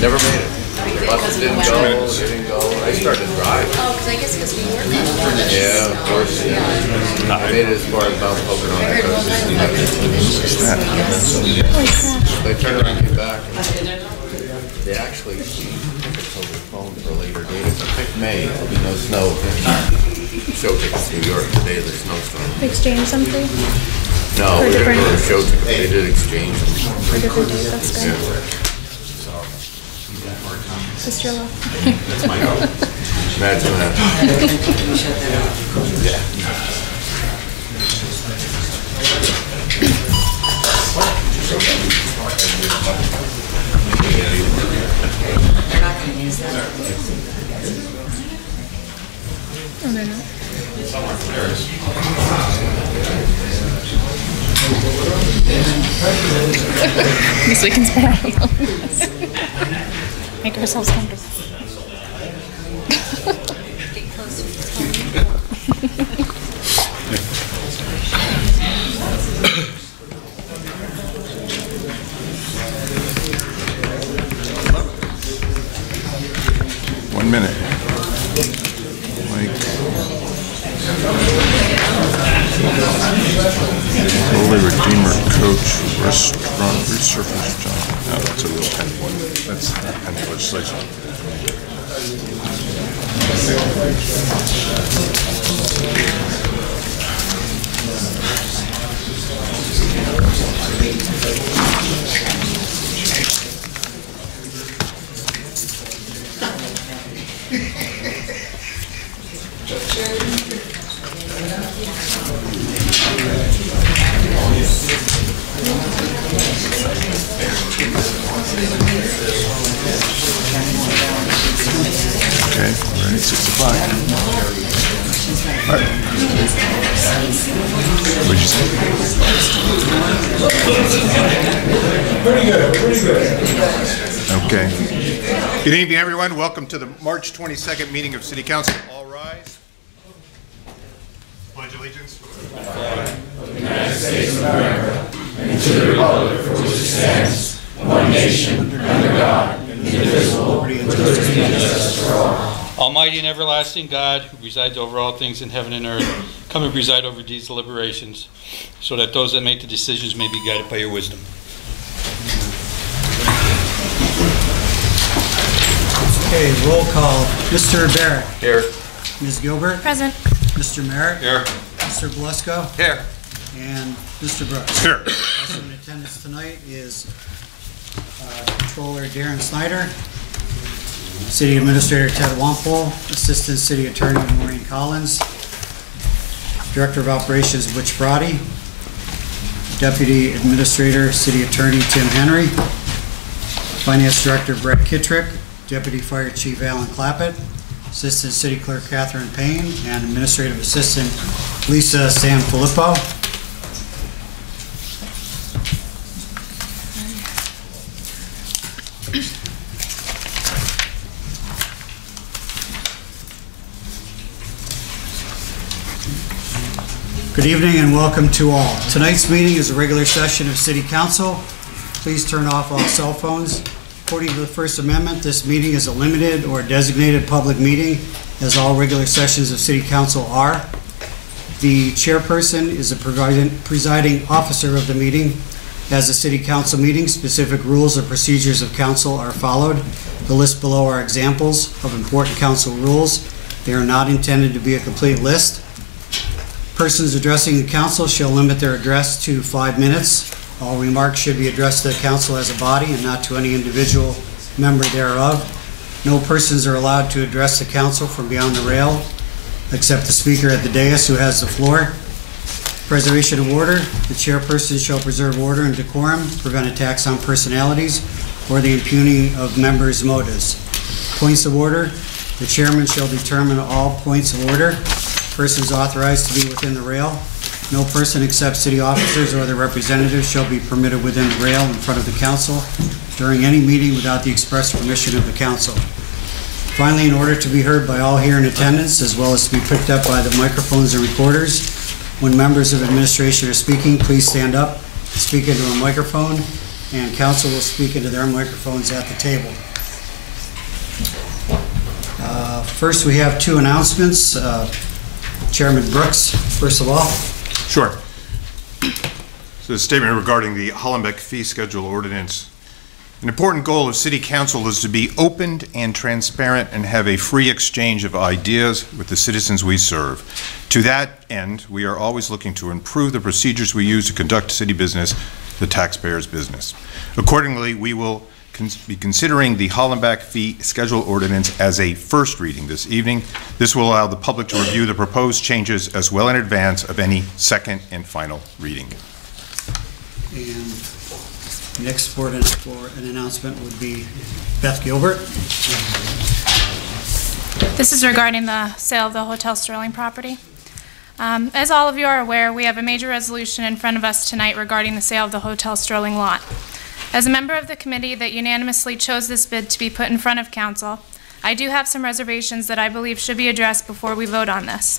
Never made it. The buses didn't go, they didn't go. I started to drive. Oh, because I guess because we work on it. Yeah, of course. Yeah. I made it as far as Mount Pocono. They turned around and came back. They actually postponed for a later date. I think May, there'll be no snow. Show tickets to New York today, there's snowstorm. Exchange something? No, we didn't go to show tickets. They did exchange them. For different days, that's good. Yeah. Sister love. That's my hope. Imagine that. Yeah. They're not going to use that. Oh, they're not. At least we can spend our moments. Make ourselves comfortable. Get closer to the One minute. Mike. Holy Redeemer Coach Restaurant Resurfaced John. No, that's a real kind of one. That's kind of legislation. Okay, we're ready at 6 o'clock. All right. What'd you say? Pretty good. Okay. Good evening, everyone. Welcome to the March 22nd meeting of City Council. All rise. Pledge allegiance. Of the United States of America and to the republic for which it stands, one nation, under God, indivisible, with liberty and justice for all. Almighty and everlasting God, who presides over all things in heaven and earth, come and preside over these deliberations, so that those that make the decisions may be guided by your wisdom. Okay, roll call. Mr. Barrett. Here. Ms. Gilbert. Present. Mr. Merritt. Here. Mr. Blusko. Here. And Mr. Brooks. Here. Also in attendance tonight is Controller Darren Snyder, City Administrator Ted Wampole, Assistant City Attorney Maureen Collins, Director of Operations Butch Brody, Deputy Administrator City Attorney Tim Henry, Finance Director Brett Kittrick, Deputy Fire Chief Alan Clappett, Assistant City Clerk Catherine Payne, and Administrative Assistant Lisa Sanfilippo. Good evening and welcome to all. Tonight's meeting is a regular session of City Council. Please turn off all cell phones. According to the First Amendment, this meeting is a limited or designated public meeting, as all regular sessions of City Council are. The chairperson is the presiding officer of the meeting. As a City Council meeting, specific rules or procedures of council are followed. The list below are examples of important council rules. They are not intended to be a complete list. Persons addressing the council shall limit their address to 5 minutes. All remarks should be addressed to the council as a body and not to any individual member thereof. No persons are allowed to address the council from beyond the rail, except the speaker at the dais who has the floor. Preservation of order. The chairperson shall preserve order and decorum, prevent attacks on personalities, or the impugning of members' motives. Points of order. The chairman shall determine all points of order. Persons authorized to be within the rail. No person except city officers or their representatives shall be permitted within the rail in front of the council during any meeting without the express permission of the council. Finally, in order to be heard by all here in attendance, as well as to be picked up by the microphones and recorders, when members of administration are speaking, please stand up, speak into a microphone, and council will speak into their microphones at the table. First, we have two announcements. Chairman Brooks, first of all. Sure. So the statement regarding the Hollenbeck fee schedule ordinance. An important goal of City Council is to be open and transparent and have a free exchange of ideas with the citizens we serve. To that end, we are always looking to improve the procedures we use to conduct city business, the taxpayers' business. Accordingly, we will be considering the Hollenbeck fee schedule ordinance as a first reading this evening. This will allow the public to review the proposed changes as well in advance of any second and final reading. And next for an announcement would be Beth Gilbert. This is regarding the sale of the Hotel Sterling property. As all of you are aware, we have a major resolution in front of us tonight regarding the sale of the Hotel Sterling lot. As a member of the committee that unanimously chose this bid to be put in front of council, I do have some reservations that I believe should be addressed before we vote on this.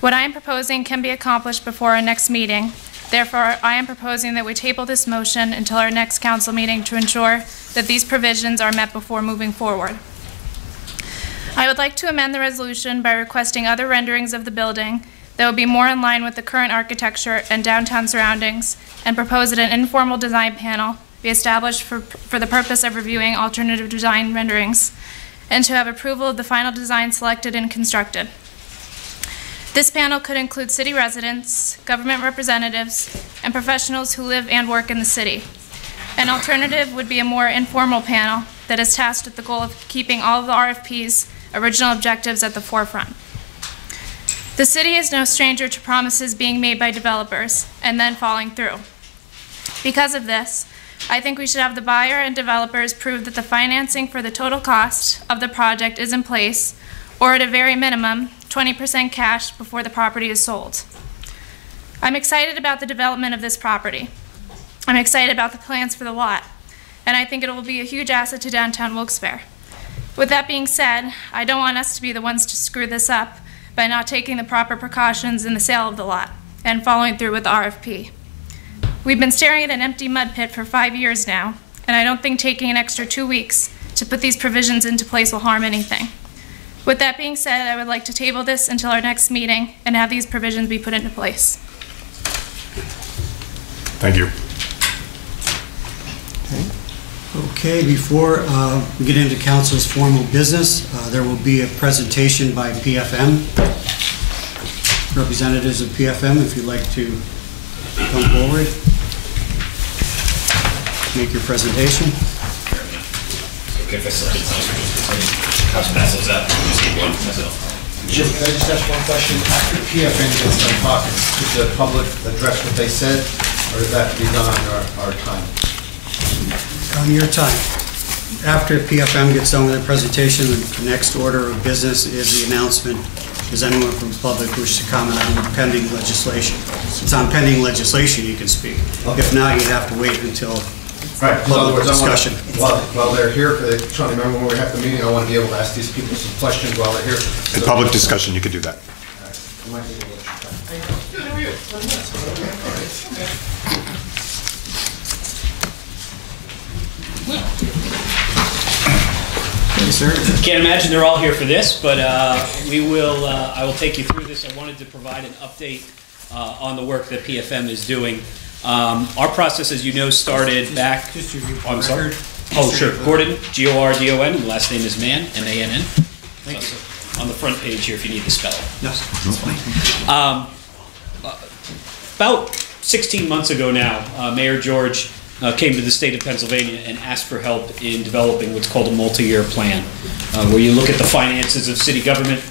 What I am proposing can be accomplished before our next meeting. Therefore, I am proposing that we table this motion until our next council meeting to ensure that these provisions are met before moving forward. I would like to amend the resolution by requesting other renderings of the building that would be more in line with the current architecture and downtown surroundings, and propose that an informal design panel be established for the purpose of reviewing alternative design renderings, and to have approval of the final design selected and constructed. This panel could include city residents, government representatives, and professionals who live and work in the city. An alternative would be a more informal panel that is tasked with the goal of keeping all of the RFP's original objectives at the forefront. The city is no stranger to promises being made by developers and then falling through. Because of this, I think we should have the buyer and developers prove that the financing for the total cost of the project is in place, or at a very minimum, 20% cash before the property is sold. I'm excited about the development of this property. I'm excited about the plans for the lot, and I think it will be a huge asset to downtown Wilkes-Barre. With that being said, I don't want us to be the ones to screw this up by not taking the proper precautions in the sale of the lot and following through with the RFP. We've been staring at an empty mud pit for 5 years now, and I don't think taking an extra 2 weeks to put these provisions into place will harm anything. With that being said, I would like to table this until our next meeting and have these provisions be put into place. Thank you. Okay, before we get into council's formal business, there will be a presentation by PFM. Representatives of PFM, if you'd like to come forward, make your presentation. Okay, if I slip it, passes up. Jim, can I just ask one question? After PFN gets done talking, should the public address what they said, or does that be done on our time? On your time. After PFM gets done with their presentation, the next order of business is the announcement. Does anyone from the public wish to comment on pending legislation? If it's on pending legislation, you can speak. Okay. If not, you have to wait until public discussion. While they're here, trying to remember when we have the meeting, I want to be able to ask these people some questions while they're here. In public discussion, you could do that. Can't imagine they're all here for this, but I will take you through this. I wanted to provide an update on the work that PFM is doing. Our process, as you know, started back. I'm sorry. Oh, sure. Gordon, G-O-R-D-O-N. The last name is Mann, M-A-N-N. Thank you. On the front page here, if you need the spelling. Yes, that's fine. About 16 months ago now, Mayor George came to the state of Pennsylvania and asked for help in developing what's called a multi-year plan, where you look at the finances of city government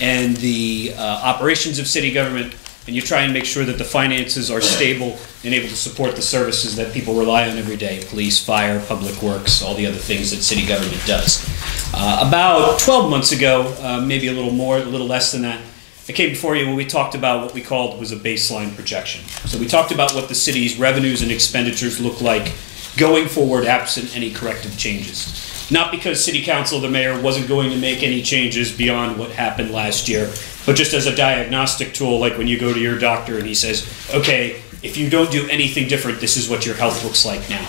and the operations of city government, and you try and make sure that the finances are stable and able to support the services that people rely on every day: police, fire, public works, all the other things that city government does. About 12 months ago, maybe a little more, a little less than that, I came before you when we talked about what we called was a baseline projection. So we talked about what the city's revenues and expenditures look like going forward absent any corrective changes. Not because City Council, the mayor, wasn't going to make any changes beyond what happened last year, but just as a diagnostic tool, like when you go to your doctor and he says, okay, if you don't do anything different, this is what your health looks like now.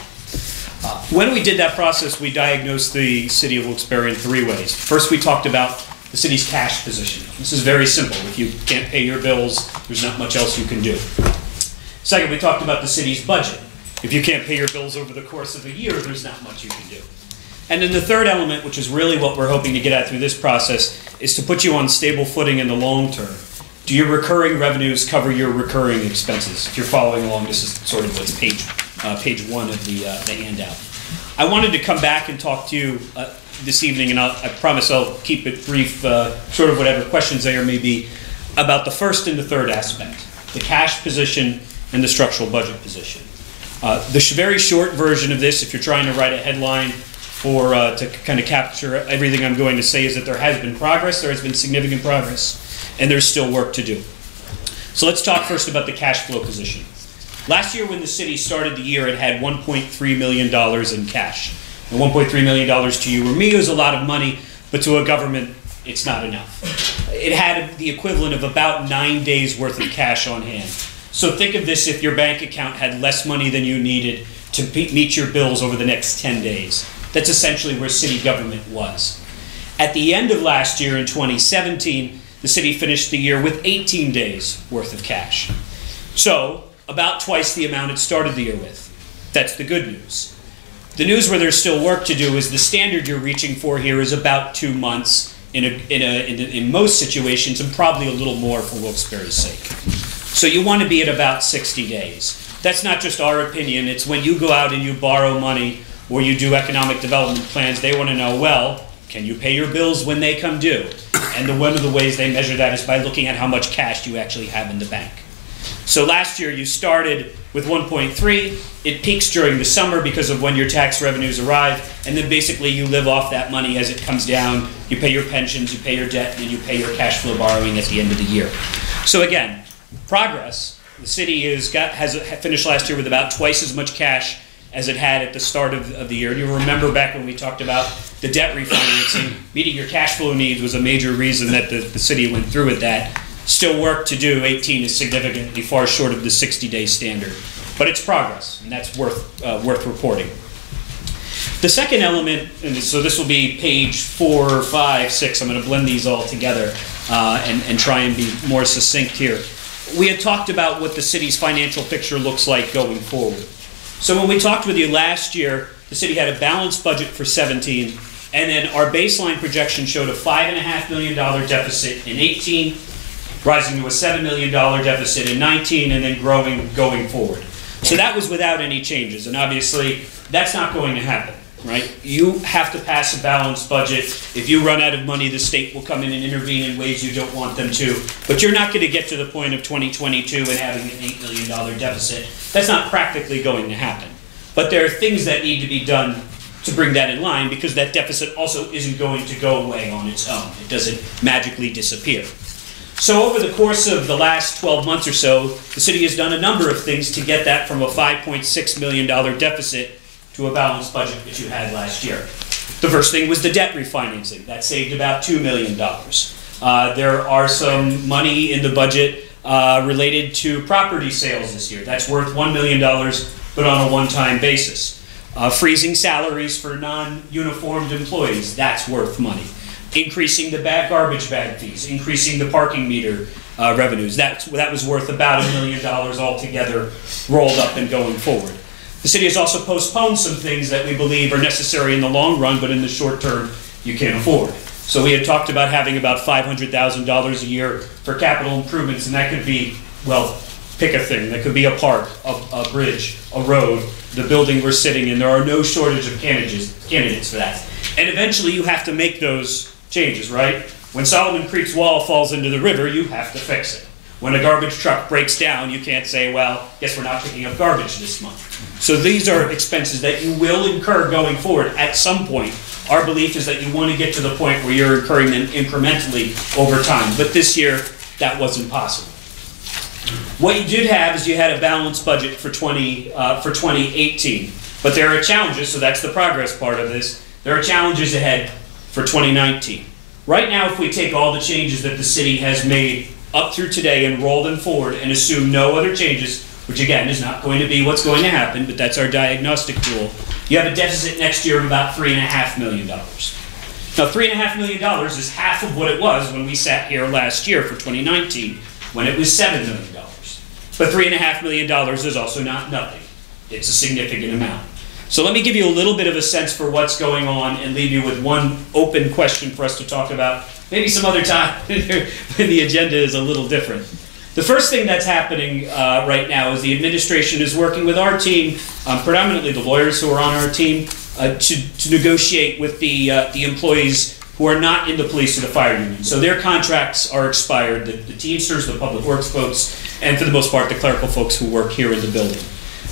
When we did that process, we diagnosed the city of Wilkes-Barre in 3 ways. First, we talked about the city's cash position. This is very simple. If you can't pay your bills, there's not much else you can do. Second, we talked about the city's budget. If you can't pay your bills over the course of a year, there's not much you can do. And then the third element, which is really what we're hoping to get at through this process, is to put you on stable footing in the long term. Do your recurring revenues cover your recurring expenses? If you're following along, this is sort of what's page 1 of the handout. I wanted to come back and talk to you this evening, and I promise I'll keep it brief, sort of whatever questions there may be, about the first and the third aspect, the cash position and the structural budget position. The very short version of this, if you're trying to write a headline or to kind of capture everything I'm going to say, is that there has been progress, there has been significant progress, and there's still work to do. So let's talk first about the cash flow position. Last year when the city started the year, it had $1.3 million in cash. And $1.3 million to you or me is a lot of money, but to a government, it's not enough. It had the equivalent of about 9 days worth of cash on hand. So think of this if your bank account had less money than you needed to meet your bills over the next 10 days. That's essentially where city government was. At the end of last year in 2017, the city finished the year with 18 days worth of cash. So about twice the amount it started the year with. That's the good news. The news where there's still work to do is the standard you're reaching for here is about 2 months in most situations, and probably a little more for Wilkes-Barre's sake. So you want to be at about 60 days. That's not just our opinion. It's when you go out and you borrow money or you do economic development plans, they want to know, well, can you pay your bills when they come due? And one of the ways they measure that is by looking at how much cash you actually have in the bank. So last year you started with 1.3. It peaks during the summer because of when your tax revenues arrive, and then basically you live off that money as it comes down. You pay your pensions, you pay your debt, and you pay your cash flow borrowing at the end of the year. So again, progress. The city has finished last year with about twice as much cash as it had at the start of the year. And you'll remember back when we talked about the debt refinancing, meeting your cash flow needs was a major reason that the city went through with that. Still work to do. 18 is significantly far short of the 60-day standard. But it's progress, and that's worth reporting. The second element, and so this will be page 4, 5, 6. I'm going to blend these all together and try and be more succinct here. We had talked about what the city's financial picture looks like going forward. So when we talked with you last year, the city had a balanced budget for 17, and then our baseline projection showed a $5.5 million deficit in 18, rising to a $7 million deficit in 19, and then growing going forward. So that was without any changes, and obviously that's not going to happen, right? You have to pass a balanced budget. If you run out of money, the state will come in and intervene in ways you don't want them to, but you're not going to get to the point of 2022 and having an $8 million deficit. That's not practically going to happen. But there are things that need to be done to bring that in line, because that deficit also isn't going to go away on its own. It doesn't magically disappear. So over the course of the last 12 months or so, the city has done a number of things to get that from a $5.6 million deficit to a balanced budget that you had last year. The first thing was the debt refinancing. That saved about $2 million. There are some money in the budget related to property sales this year. That's worth $1 million, but on a one-time basis. Freezing salaries for non-uniformed employees, that's worth money. Increasing the garbage bag fees, increasing the parking meter revenues. That was worth about $1 million altogether, rolled up and going forward. The city has also postponed some things that we believe are necessary in the long run, but in the short term, you can't afford. So we had talked about having about $500,000 a year for capital improvements, and that could be, well, pick a thing. That could be a park, a bridge, a road, the building we're sitting in. There are no shortage of candidates for that. And eventually you have to make those changes, right? When Solomon Creek's wall falls into the river, you have to fix it. When a garbage truck breaks down, you can't say, well, guess we're not picking up garbage this month. So these are expenses that you will incur going forward at some point. Our belief is that you want to get to the point where you're incurring them incrementally over time. But this year, that wasn't possible. What you did have is you had a balanced budget for 2018, but there are challenges, so that's the progress part of this. There are challenges ahead for 2019. Right now, if we take all the changes that the city has made up through today and roll them forward and assume no other changes, which again is not going to be what's going to happen, but that's our diagnostic tool, you have a deficit next year of about $3.5 million. Now, $3.5 million is half of what it was when we sat here last year for 2019, when it was $7 million. But $3.5 million is also not nothing. It's a significant amount. So let me give you a little bit of a sense for what's going on and leave you with one open question for us to talk about, maybe some other time when the agenda is a little different. The first thing that's happening right now is the administration is working with our team, predominantly the lawyers who are on our team, to negotiate with the employees who are not in the police or the fire union. So their contracts are expired, the Teamsters, the public works folks, and for the most part the clerical folks who work here in the building.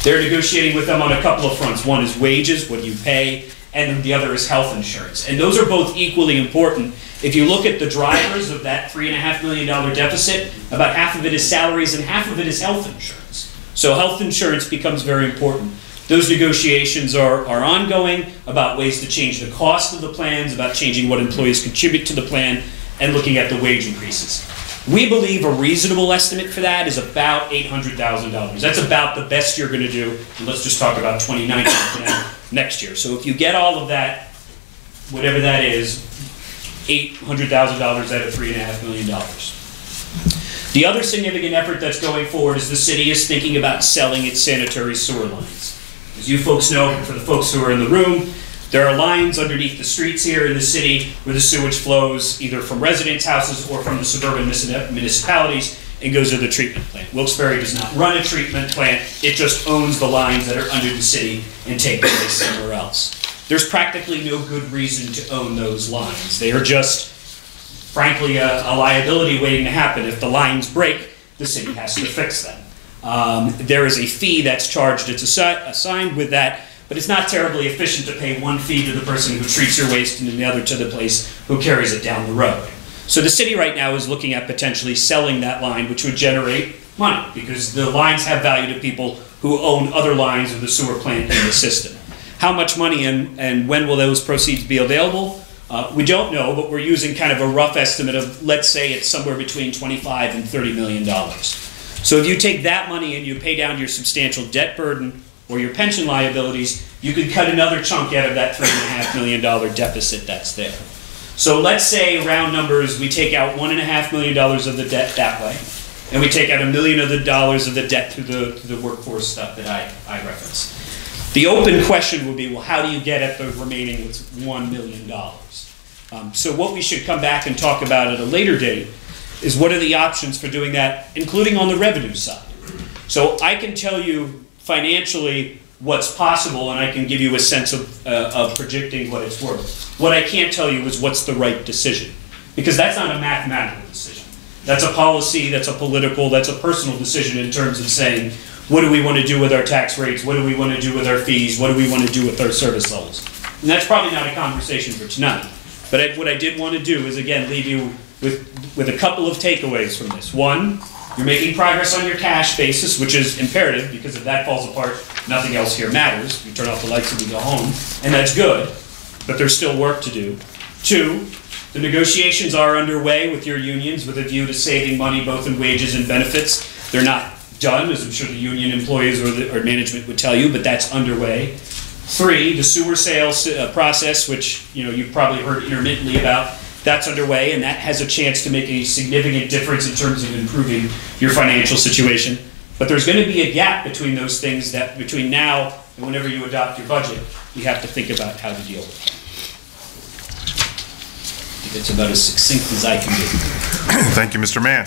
They're negotiating with them on a couple of fronts. One is wages, what do you pay, and the other is health insurance. And those are both equally important. If you look at the drivers of that $3.5 million deficit, about half of it is salaries and half of it is health insurance. So health insurance becomes very important. Those negotiations are ongoing about ways to change the cost of the plans, about changing what employees contribute to the plan, and looking at the wage increases. We believe a reasonable estimate for that is about $800,000. That's about the best you're going to do, and let's just talk about 2019 next year. So if you get all of that, whatever that is, $800,000 out of $3.5 million. The other significant effort that's going forward is the city is thinking about selling its sanitary sewer lines. As you folks know, for the folks who are in the room, there are lines underneath the streets here in the city where the sewage flows either from residents' houses or from the suburban municipalities and goes to the treatment plant. Wilkes-Barre does not run a treatment plant, it just owns the lines that are under the city and take place somewhere else. There's practically no good reason to own those lines. They are just, frankly, a liability waiting to happen. If the lines break, the city has to fix them. There is a fee that's charged, it's assigned with that, but it's not terribly efficient to pay one fee to the person who treats your waste and the other to the place who carries it down the road. So the city right now is looking at potentially selling that line, which would generate money, because the lines have value to people who own other lines of the sewer plant in the system. How much money and when will those proceeds be available? We don't know, but we're using kind of a rough estimate of, let's say it's somewhere between $25 and $30 million. So if you take that money and you pay down your substantial debt burden or your pension liabilities, you could cut another chunk out of that $3.5 million deficit that's there. So let's say, round numbers, we take out $1.5 million of the debt that way, and we take out $1 million of the debt through the workforce stuff that I referenced. The open question will be, well, how do you get at the remaining $1 million? So what we should come back and talk about at a later date is what are the options for doing that, including on the revenue side. So I can tell you financially what's possible, and I can give you a sense of predicting what it's worth. What I can't tell you is what's the right decision, because that's not a mathematical decision. That's a policy, that's a political, that's a personal decision in terms of saying, what do we want to do with our tax rates? What do we want to do with our fees? What do we want to do with our service levels? And that's probably not a conversation for tonight. But what I did want to do is, again, leave you with a couple of takeaways from this. One, you're making progress on your cash basis, which is imperative, because if that falls apart, nothing else here matters. We turn off the lights and we go home, and that's good, but there's still work to do. Two, the negotiations are underway with your unions with a view to saving money both in wages and benefits. They're not done, as I'm sure the union employees or management would tell you, but that's underway. Three, the sewer sales process, which you've probably heard intermittently about, that's underway, and that has a chance to make a significant difference in terms of improving your financial situation. But there's going to be a gap between those things that between now and whenever you adopt your budget, you have to think about how to deal with it. I think that's about as succinct as I can be. Thank you, Mr. Mann.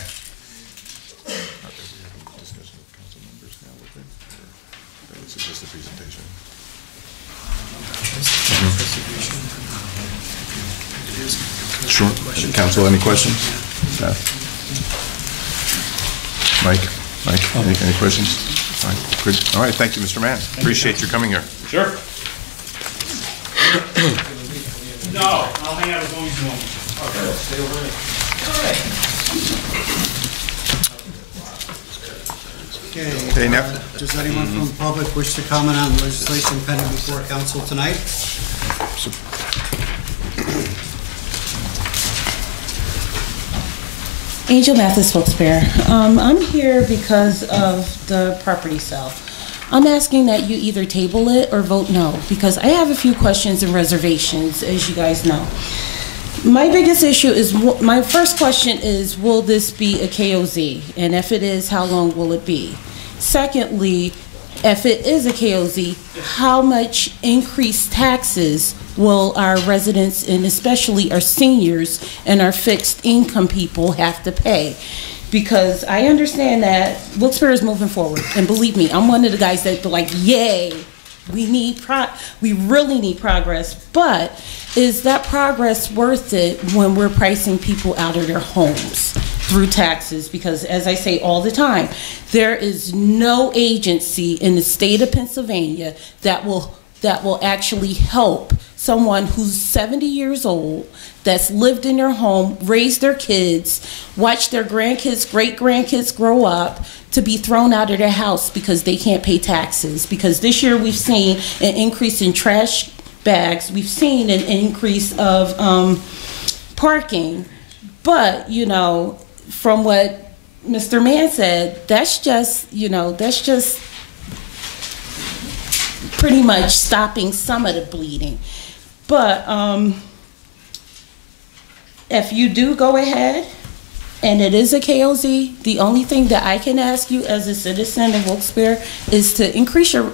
Sure. Council, any questions? Mike, any questions? Fine. Good. All right. Thank you, Mr. Mann. Appreciate you coming here. Sure. No, I'll hang out as long as you want. Okay. Stay over there. All right. Okay, does anyone from the public wish to comment on legislation pending before council tonight? Angel Mathis, Wilkes-Barre. I'm here because of the property sale. I'm asking that you either table it or vote no, because I have a few questions and reservations, as you guys know. My biggest issue is, my first question is, will this be a KOZ? And if it is, how long will it be? Secondly, if it is a KOZ, how much increased taxes will our residents, and especially our seniors and our fixed income people, have to pay? Because I understand that Wilkes-Barre is moving forward, and believe me, I'm one of the guys that be like, yay, we really need progress, but is that progress worth it when we're pricing people out of their homes through taxes? Because as I say all the time, there is no agency in the state of Pennsylvania that will actually help someone who's 70 years old, that's lived in their home, raised their kids, watched their grandkids, great-grandkids grow up, to be thrown out of their house because they can't pay taxes. Because this year we've seen an increase in trash bags, we've seen an increase of parking, but, you know, from what Mr. Mann said, that's just pretty much stopping some of the bleeding. But if you do go ahead and it is a KOZ, the only thing that I can ask you as a citizen of Wilkes-Barre is to increase your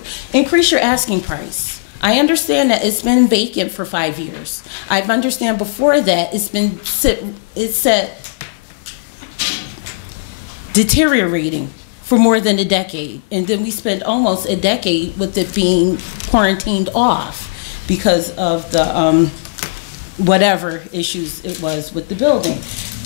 asking price. I understand that it's been vacant for 5 years. I understand before that it's deteriorating for more than a decade. And then we spent almost a decade with it being quarantined off because of the whatever issues it was with the building.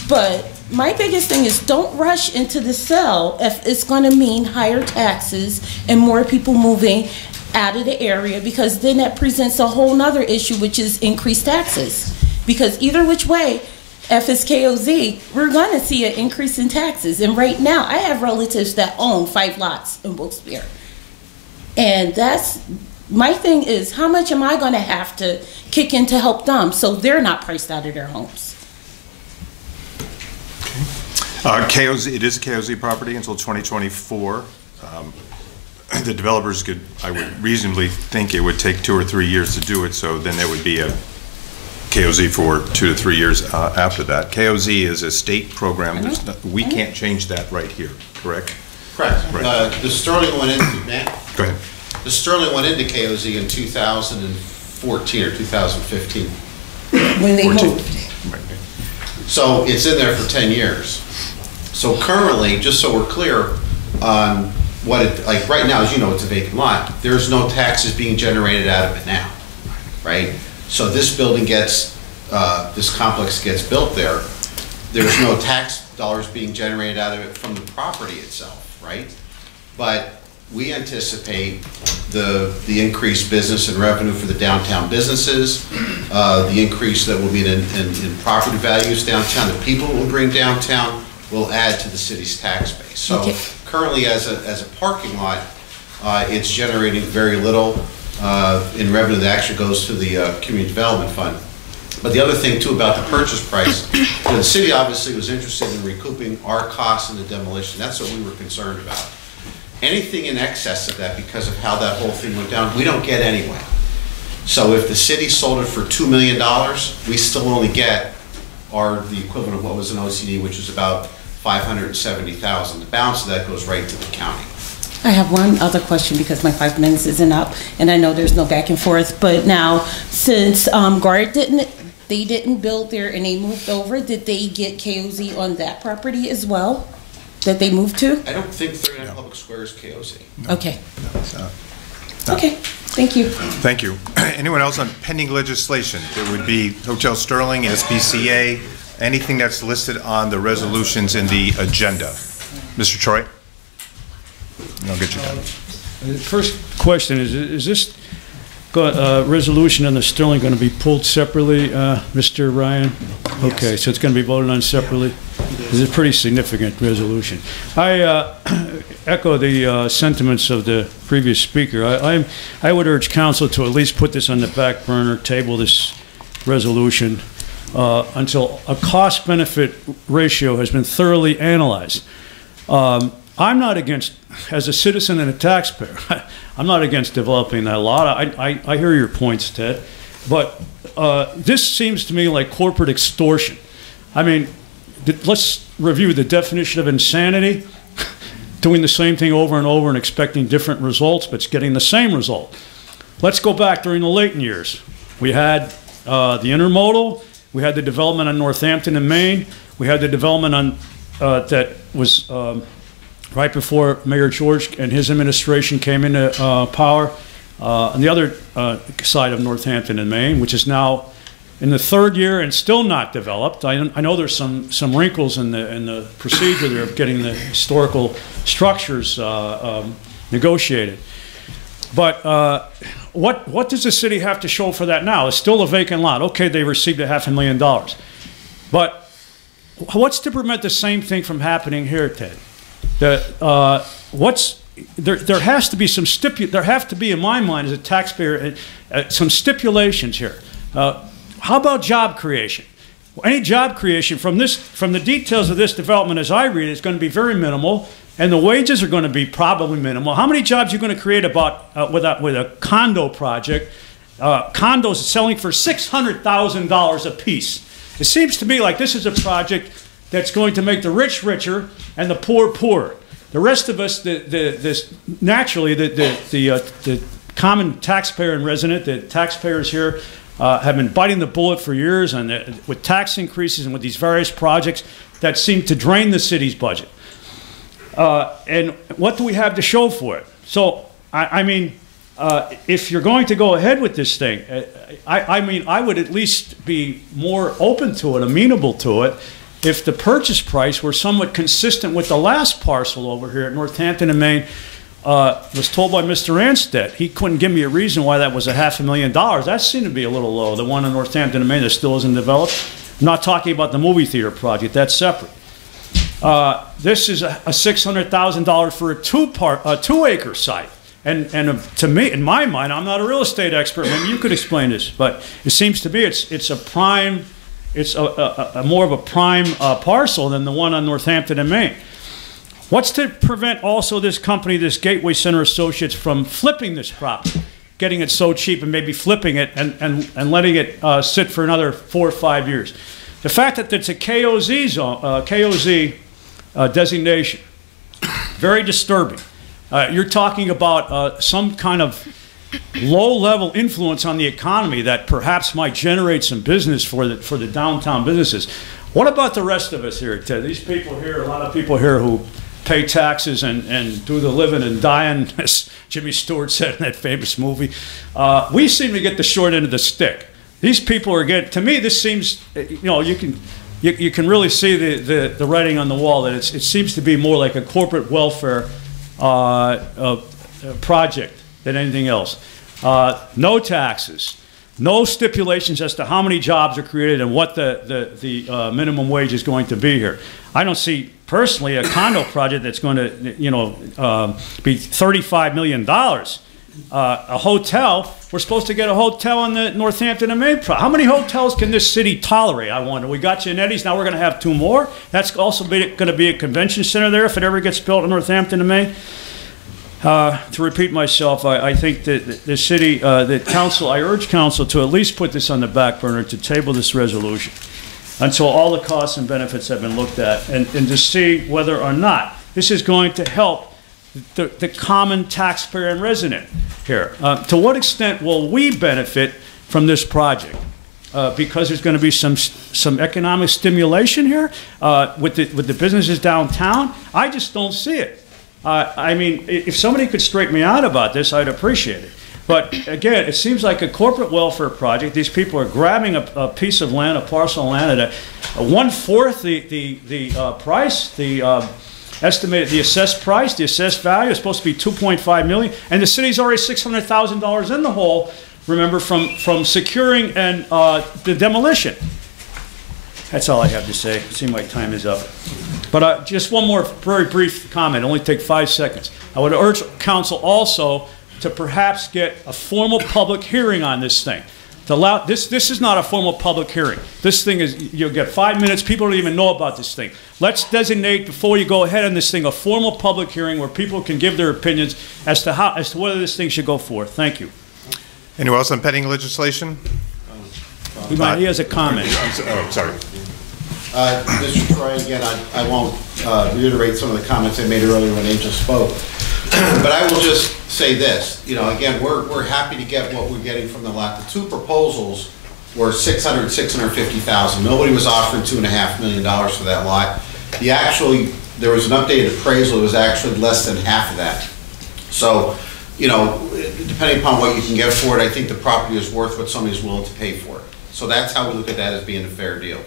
But my biggest thing is, don't rush into the sale if it's going to mean higher taxes and more people moving out of the area, because then that presents a whole nother issue, which is increased taxes. Because either which way, if it's KOZ, we're going to see an increase in taxes. And right now, I have relatives that own 5 lots in Wilkes-Barre. And that's, my thing is, how much am I going to have to kick in to help them so they're not priced out of their homes? KOZ, it is a KOZ property until 2024. The developers could, I would reasonably think it would take 2 or 3 years to do it, so then there would be a KOZ for 2 to 3 years after that. KOZ is a state program. We can't change that right here, correct? Correct. Right. The Sterling went into, Matt? Go ahead. The Sterling went into KOZ in 2014 or 2015. When they 14. moved. Right. So it's in there for 10 years. So currently, just so we're clear on what it, like right now, as you know, it's a vacant lot. There's no taxes being generated out of it now, right? So this building gets, this complex gets built there. There's no tax dollars being generated out of it from the property itself, right? But we anticipate the increased business and revenue for the downtown businesses, the increase that will be in property values downtown, the people will bring downtown will add to the city's tax base. So okay. Currently, as a parking lot, it's generating very little in revenue that actually goes to the community development fund. But the other thing too about the purchase price, the city obviously was interested in recouping our costs in the demolition. That's what we were concerned about. Anything in excess of that, because of how that whole thing went down, we don't get anyway. So if the city sold it for $2 million, we still only get the equivalent of what was an OCD, which is about $570,000. The balance of that goes right to the county. I have one other question because my 5 minutes isn't up, and I know there's no back and forth. But now, since Guard didn't build there and they moved over, did they get KOZ on that property as well? That they moved to? I don't think 39 Public Square is KOZ. No. Okay. No. Okay. Thank you. Thank you. Anyone else on pending legislation? There would be Hotel Sterling, SPCA, anything that's listed on the resolutions in the agenda. Mr. Troy? And I'll get you done. First question is this resolution on the Sterling going to be pulled separately, Mr. Ryan? Yes. Okay, so it's going to be voted on separately. It's a pretty significant resolution. I echo the sentiments of the previous speaker. I would urge council to at least put this on the back burner, table this resolution until a cost-benefit ratio has been thoroughly analyzed. I'm not against, as a citizen and a taxpayer, I'm not against developing that lot. I hear your points, Ted, but this seems to me like corporate extortion. I mean, let's review the definition of insanity. Doing the same thing over and over and expecting different results, but it's getting the same result. Let's go back during the Layton years. We had the intermodal. We had the development on Northampton and Maine. We had the development on that was right before Mayor George and his administration came into power on the other side of Northampton and Maine, which is now in the third year and still not developed. I know there's some wrinkles in the procedure there of getting the historical structures negotiated. But what does the city have to show for that now? It's still a vacant lot. Okay, they received $500,000. But what's to prevent the same thing from happening here, Ted? There has to be there have to be, in my mind, as a taxpayer, some stipulations here. How about job creation? Any job creation from the details of this development, as I read it, is going to be very minimal, and the wages are going to be probably minimal. How many jobs are you going to create with a condo project? Condos selling for $600,000 a piece. It seems to me like this is a project that's going to make the rich richer and the poor poorer. The rest of us, naturally, the common taxpayer and resident, the taxpayers here, have been biting the bullet for years, and with tax increases and with these various projects that seem to drain the city's budget. And what do we have to show for it? So, I mean, if you're going to go ahead with this thing, I would at least be more open to it, amenable to it, if the purchase price were somewhat consistent with the last parcel over here at Northampton and Maine. Was told by Mr. Anstead, he couldn't give me a reason why that was $500,000. That seemed to be a little low. The one in Northampton and Maine that still isn't developed. I'm not talking about the movie theater project. That's separate. This is a $600,000 for a 2-acre site. And to me, in my mind, I'm not a real estate expert. Maybe you could explain this, but it seems to be it's a prime, it's a more of a prime parcel than the one on Northampton and Maine. What's to prevent also this company, this Gateway Center Associates, from flipping this property, getting it so cheap and maybe flipping it and letting it sit for another 4 or 5 years? The fact that it's a KOZ zone, KOZ designation, very disturbing. You're talking about some kind of low-level influence on the economy that perhaps might generate some business for the downtown businesses. What about the rest of us here, Ted? These people here, a lot of people here who pay taxes and do the living and dying, as Jimmy Stewart said in that famous movie. We seem to get the short end of the stick. These people are getting, to me, this seems, you know, you can really see the writing on the wall that it seems to be more like a corporate welfare project than anything else. No taxes, no stipulations as to how many jobs are created and what the minimum wage is going to be here. I don't see personally a condo project that's going to, be $35 million. A hotel, we're supposed to get a hotel on the Northampton and Maine project. How many hotels can this city tolerate, I wonder? We got you in Eddie's, now we're going to have 2 more. That's also going to be a convention center there if it ever gets built in Northampton and Maine. To repeat myself, I think that the city, the council, I urge council to at least put this on the back burner, to table this resolution until all the costs and benefits have been looked at, and to see whether or not this is going to help the common taxpayer and resident here. To what extent will we benefit from this project? Because there's going to be some economic stimulation here with the businesses downtown. I just don't see it. I mean, if somebody could straighten me out about this, I'd appreciate it. But again, it seems like a corporate welfare project. These people are grabbing a piece of land, a parcel of land, at a 1/4 the price, the estimated, the assessed price, the assessed value is supposed to be $2.5 million, and the city's already $600,000 in the hole. Remember, from securing and the demolition. That's all I have to say. I see my time is up. But just one more very brief comment, only take 5 seconds. I would urge council also to perhaps get a formal public hearing on this thing. To allow, this is not a formal public hearing. This thing is, you'll get 5 minutes, people don't even know about this thing. Let's designate, before you go ahead on this thing, a formal public hearing where people can give their opinions as to whether this thing should go forth. Thank you. Anyone else on pending legislation? He has a comment. Sorry. Mr. Troy, again, I won't reiterate some of the comments I made earlier when Angel spoke, but I will just say this. You know, again, we're happy to get what we're getting from the lot. The two proposals were $600,000, $650,000. Nobody was offering $2.5 million for that lot. There was an updated appraisal. It was actually less than half of that. So, you know, depending upon what you can get for it, I think the property is worth what somebody's willing to pay for it. So that's how we look at that as being a fair deal.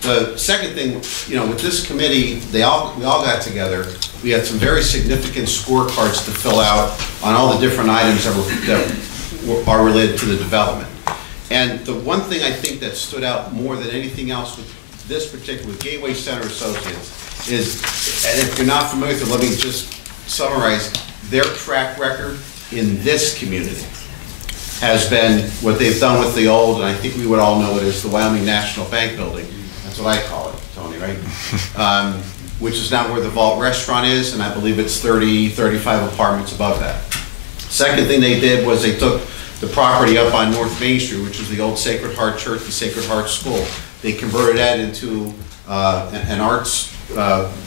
The second thing, you know, with this committee, we all got together. We had some very significant scorecards to fill out on all the different items that are related to the development. And the one thing I think that stood out more than anything else with this particular, with Gateway Center Associates, is, and if you're not familiar with it, let me just summarize, their track record in this community has been what they've done with the old, and I think we would all know it as the Wyoming National Bank building. That's what I call it, Tony, right? Which is now where the Vault Restaurant is, and I believe it's 35 apartments above that. Second thing they did was they took the property up on North Main Street, which was the old Sacred Heart Church, the Sacred Heart School. They converted that into an arts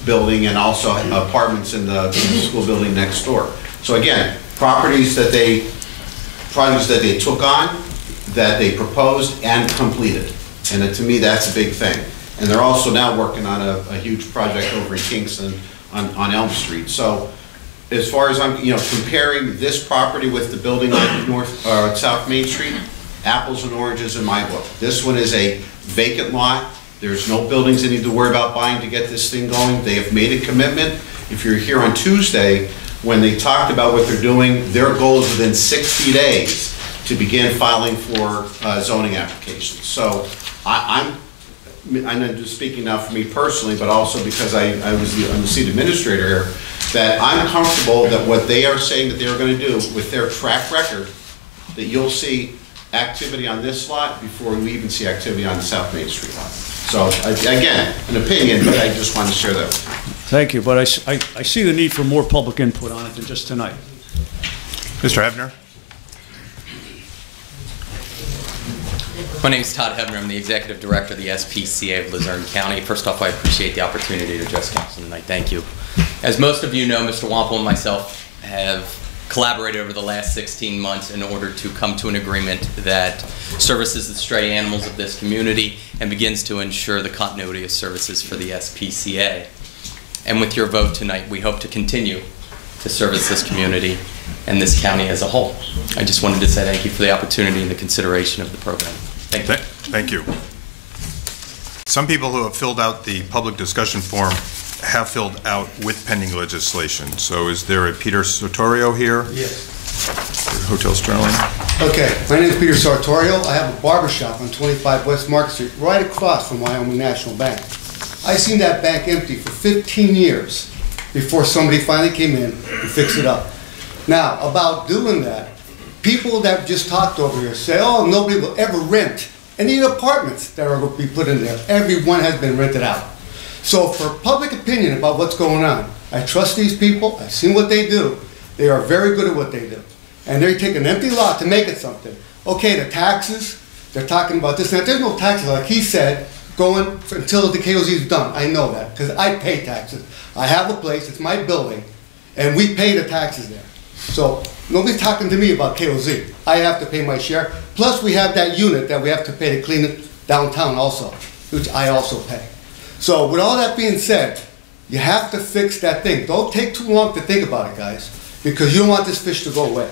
building and also apartments in the school building next door. So again, projects that they took on, that they proposed and completed. And to me, that's a big thing. And they're also now working on a huge project over in Kingston on Elm Street. So as far as I'm, comparing this property with the building on South Main Street, apples and oranges in my book. This one is a vacant lot. There's no buildings they need to worry about buying to get this thing going. They have made a commitment. If you're here on Tuesday, when they talked about what they're doing, their goal is within 60 days to begin filing for zoning applications. So I'm just speaking now for me personally, but also because I'm the seat administrator here, that I'm comfortable that what they are saying that they're going to do with their track record, that you'll see activity on this lot before we even see activity on the South Main Street lot. So again, an opinion, but I just wanted to share that with you. Thank you, but I see the need for more public input on it than just tonight. Mr. Hebner. My name is Todd Hebner. I'm the Executive Director of the SPCA of Luzerne County. First off, I appreciate the opportunity to address Council tonight. Thank you. As most of you know, Mr. Wampel and myself have collaborated over the last 16 months in order to come to an agreement that services the stray animals of this community and begins to ensure the continuity of services for the SPCA. And with your vote tonight, we hope to continue to service this community and this county as a whole. I just wanted to say thank you for the opportunity and the consideration of the program. Thank you. Thank you. Some people who have filled out the public discussion form have filled out with pending legislation. So is there a Peter Sartorio here? Yes. Hotel Sterling. Okay, my name is Peter Sartorio. I have a barber shop on 25 West Market Street, right across from Wyoming National Bank. I seen that bank empty for 15 years before somebody finally came in and fixed it up. Now, about doing that, people that just talked over here say, oh, nobody will ever rent any apartments that are going to be put in there. Everyone has been rented out. So for public opinion about what's going on, I trust these people. I've seen what they do. They are very good at what they do. And they take an empty lot to make it something. Okay, the taxes, they're talking about this and that. There's no taxes, like he said, going until the KOZ is done. I know that because I pay taxes. I have a place, it's my building, and we pay the taxes there. So nobody's talking to me about KOZ. I have to pay my share. Plus we have that unit that we have to pay to clean it downtown also, which I also pay. So with all that being said, you have to fix that thing. Don't take too long to think about it, guys, because you don't want this fish to go away.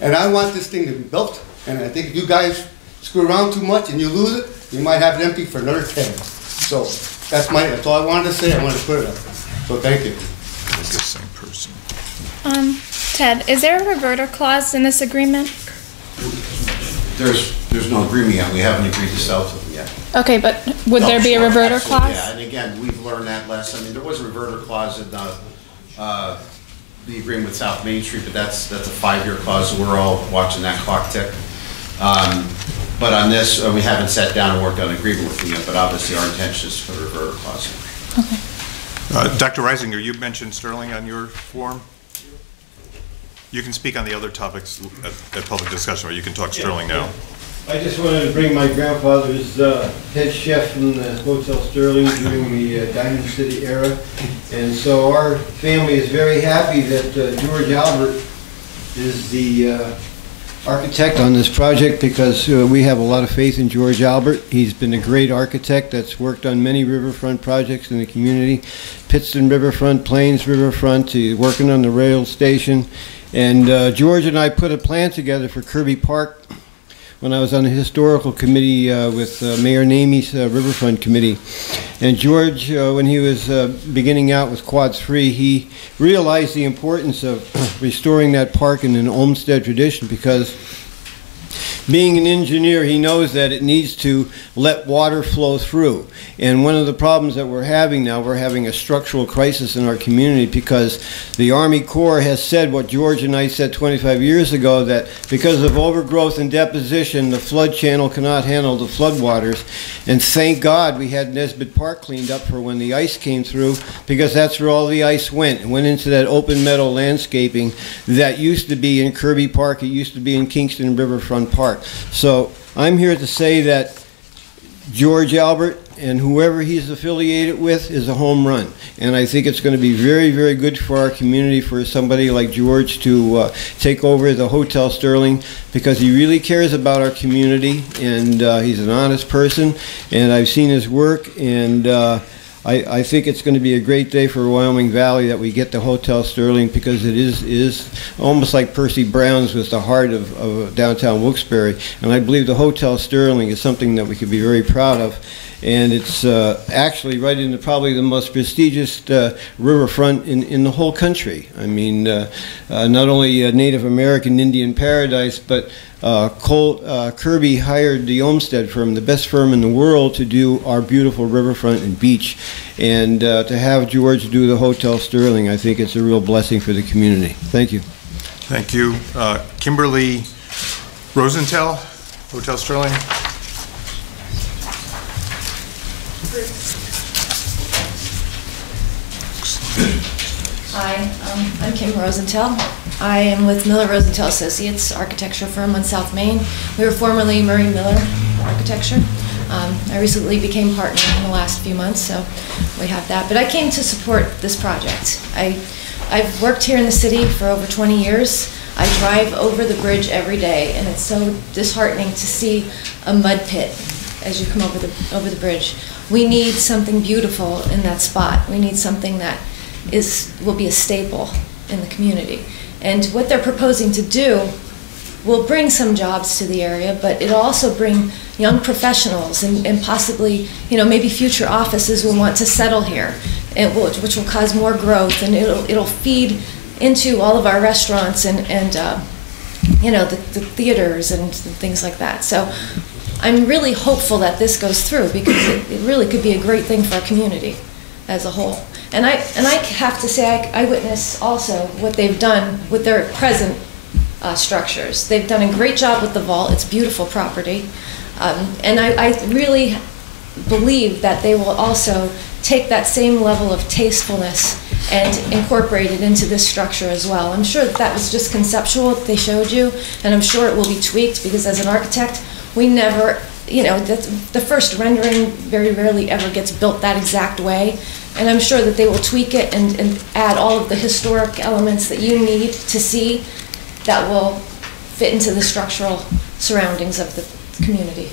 And I want this thing to be built, and I think if you guys screw around too much and you lose it, you might have it empty for another 10. So that's all I wanted to say. I wanted to put it up there. So thank you. It's the same person. Ted, is there a reverter clause in this agreement? There's no agreement yet. We haven't agreed to sell to them yet. Okay, but would No, there be a sure, reverter absolutely, clause? Yeah, and again, we've learned that lesson. I mean, there was a reverter clause in the agreement with South Main Street, but that's a 5-year clause, so we're all watching that clock tick. But on this, we haven't sat down and worked on an agreement with them yet, but obviously our intention is to put a reverter clause in. Okay. Dr. Reisinger, you mentioned Sterling on your form. You can speak on the other topics at public discussion, or you can talk Sterling now. I just wanted to bring my grandfather's head chef in the Hotel Sterling during the Diamond City era. And so our family is very happy that George Albert is the architect on this project, because we have a lot of faith in George Albert. He's been a great architect that's worked on many riverfront projects in the community. Pittston Riverfront, Plains Riverfront, he's working on the rail station. And George and I put a plan together for Kirby Park when I was on the historical committee with Mayor Namey's Riverfront Committee. And George, when he was beginning out with Quad 3, he realized the importance of restoring that park in an Olmsted tradition, because being an engineer, he knows that it needs to let water flow through. And one of the problems that we're having now, we're having a structural crisis in our community, because the Army Corps has said what George and I said 25 years ago, that because of overgrowth and deposition, the flood channel cannot handle the floodwaters. And thank God we had Nesbitt Park cleaned up for when the ice came through, because that's where all the ice went. It went into that open meadow landscaping that used to be in Kirby Park. It used to be in Kingston Riverfront Park. So I'm here to say that George Albert and whoever he's affiliated with is a home run. And I think it's going to be very, very good for our community for somebody like George to take over the Hotel Sterling, because he really cares about our community, and he's an honest person, and I've seen his work, and I think it's going to be a great day for Wyoming Valley that we get the Hotel Sterling, because it is almost like Percy Brown's was the heart of downtown Wilkes-Barre. And I believe the Hotel Sterling is something that we could be very proud of. And it's actually right into probably the most prestigious riverfront in the whole country. I mean, not only a Native American Indian paradise, but Kirby hired the Olmsted firm, the best firm in the world, to do our beautiful riverfront and beach. And to have George do the Hotel Sterling, I think it's a real blessing for the community. Thank you. Thank you. Kimberly Rosenthal, Hotel Sterling. Hi, I'm Kim Rosenthal. I am with Miller Rosenthal Associates, architecture firm on South Main. We were formerly Murray Miller Architecture. I recently became partner in the last few months, so we have that. But I came to support this project. I've worked here in the city for over 20 years. I drive over the bridge every day, and it's so disheartening to see a mud pit as you come over the bridge. We need something beautiful in that spot. We need something that will be a staple in the community. And what they're proposing to do will bring some jobs to the area, but it'll also bring young professionals and possibly, maybe future offices will want to settle here, which will cause more growth, and it'll feed into all of our restaurants and the theaters and things like that. So I'm really hopeful that this goes through, because it really could be a great thing for our community as a whole. And I have to say, I witness also what they've done with their present structures. They've done a great job with the vault. It's beautiful property. And I really believe that they will also take that same level of tastefulness and incorporate it into this structure as well. I'm sure that was just conceptual that they showed you, and I'm sure it will be tweaked, because as an architect, we never, the first rendering very rarely ever gets built that exact way. And I'm sure that they will tweak it and add all of the historic elements that you need to see that will fit into the structural surroundings of the community.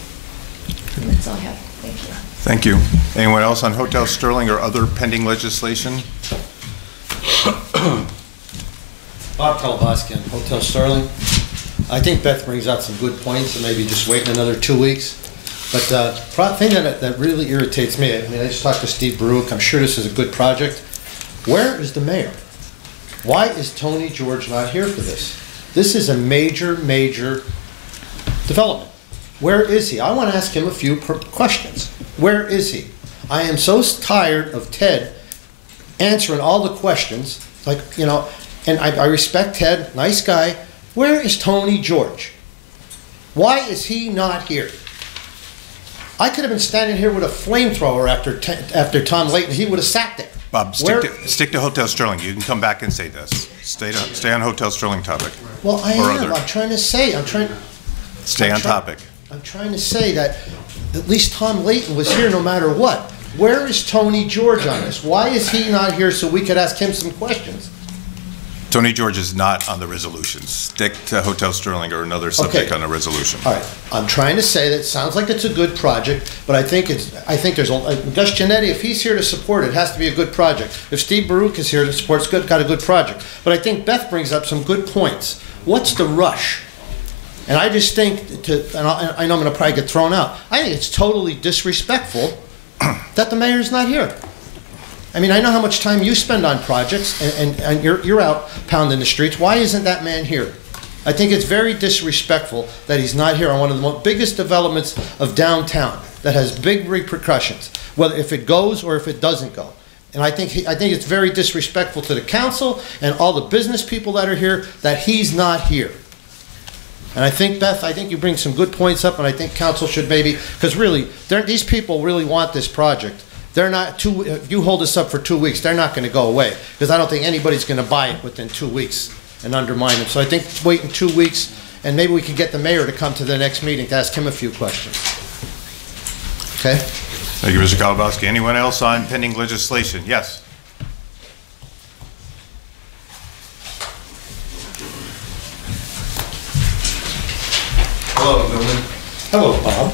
And that's all I have. Thank you. Thank you. Anyone else on Hotel Sterling or other pending legislation? Bob Kalabowski on Hotel Sterling. I think Beth brings out some good points, and maybe just waiting another 2 weeks. But the thing that really irritates me, I just talked to Steve Baruch, I'm sure this is a good project. Where is the mayor? Why is Tony George not here for this? This is a major, major development. Where is he? I want to ask him a few questions. Where is he? I am so tired of Ted answering all the questions, like, you know, and I respect Ted, nice guy. Where is Tony George? Why is he not here? I could have been standing here with a flamethrower after Tom Layton. He would have sat there. Bob, stick to Hotel Sterling. You can come back and say this. Stay on Hotel Sterling topic. Well, I or am. Other. I'm trying to say. Stay on topic. I'm trying to say that at least Tom Layton was here no matter what. Where is Tony George on this? Why is he not here so we could ask him some questions? Tony George is not on the resolution. Stick to Hotel Sterling or another subject on the resolution. All right. I'm trying to say that it sounds like it's a good project, but I think there's Gus Giannetti, if he's here to support it, it has to be a good project. If Steve Baruch is here to support it, it's got a good project. But I think Beth brings up some good points. What's the rush? And I just think, and I know I'm going to probably get thrown out, I think it's totally disrespectful that the mayor's not here. I mean, I know how much time you spend on projects, and you're out pounding the streets. Why isn't that man here? I think it's very disrespectful that he's not here on one of the biggest developments of downtown that has big repercussions, whether if it goes or if it doesn't go. And I think it's very disrespectful to the council and all the business people that are here that he's not here. And I think, Beth, I think you bring some good points up, and I think council should maybe, because really, these people really want this project. They're not if you hold this up for 2 weeks, they're not going to go away, because I don't think anybody's going to buy it within 2 weeks and undermine it. So I think waiting 2 weeks, and maybe we can get the mayor to come to the next meeting to ask him a few questions. Okay? Thank you, Mr. Kalabowski. Anyone else on pending legislation? Yes. Hello, Newman. Hello, Bob.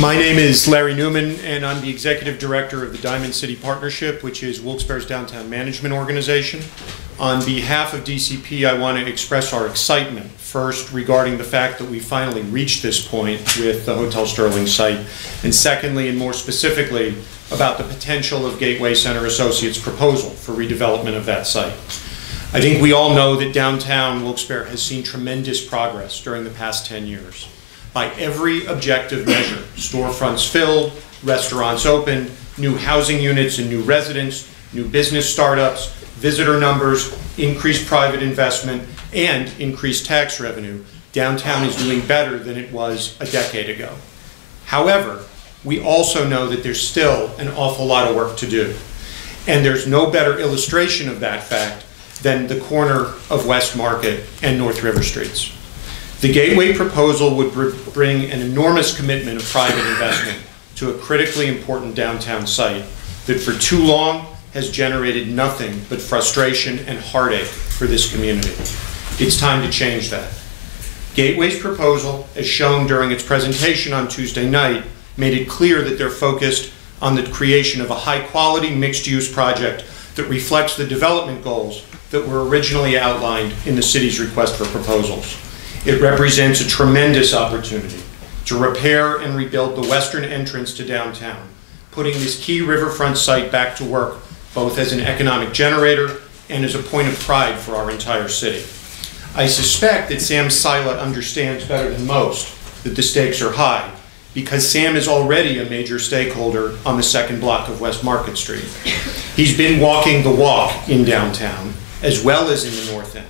My name is Larry Newman, and I'm the Executive Director of the Diamond City Partnership, which is Wilkes-Barre's downtown management organization. On behalf of DCP, I want to express our excitement, first, regarding the fact that we finally reached this point with the Hotel Sterling site, and secondly, and more specifically, about the potential of Gateway Center Associates' proposal for redevelopment of that site. I think we all know that downtown Wilkes-Barre has seen tremendous progress during the past 10 years. By every objective measure, storefronts filled, restaurants opened, new housing units and new residents, new business startups, visitor numbers, increased private investment, and increased tax revenue, downtown is doing better than it was a decade ago. However, we also know that there's still an awful lot of work to do. And there's no better illustration of that fact than the corner of West Market and North River Streets. The Gateway proposal would bring an enormous commitment of private investment to a critically important downtown site that for too long has generated nothing but frustration and heartache for this community. It's time to change that. Gateway's proposal, as shown during its presentation on Tuesday night, made it clear that they're focused on the creation of a high-quality mixed-use project that reflects the development goals that were originally outlined in the city's request for proposals. It represents a tremendous opportunity to repair and rebuild the western entrance to downtown, putting this key riverfront site back to work, both as an economic generator and as a point of pride for our entire city. I suspect that Sam Sila understands better than most that the stakes are high, because Sam is already a major stakeholder on the second block of West Market Street. He's been walking the walk in downtown, as well as in the North End,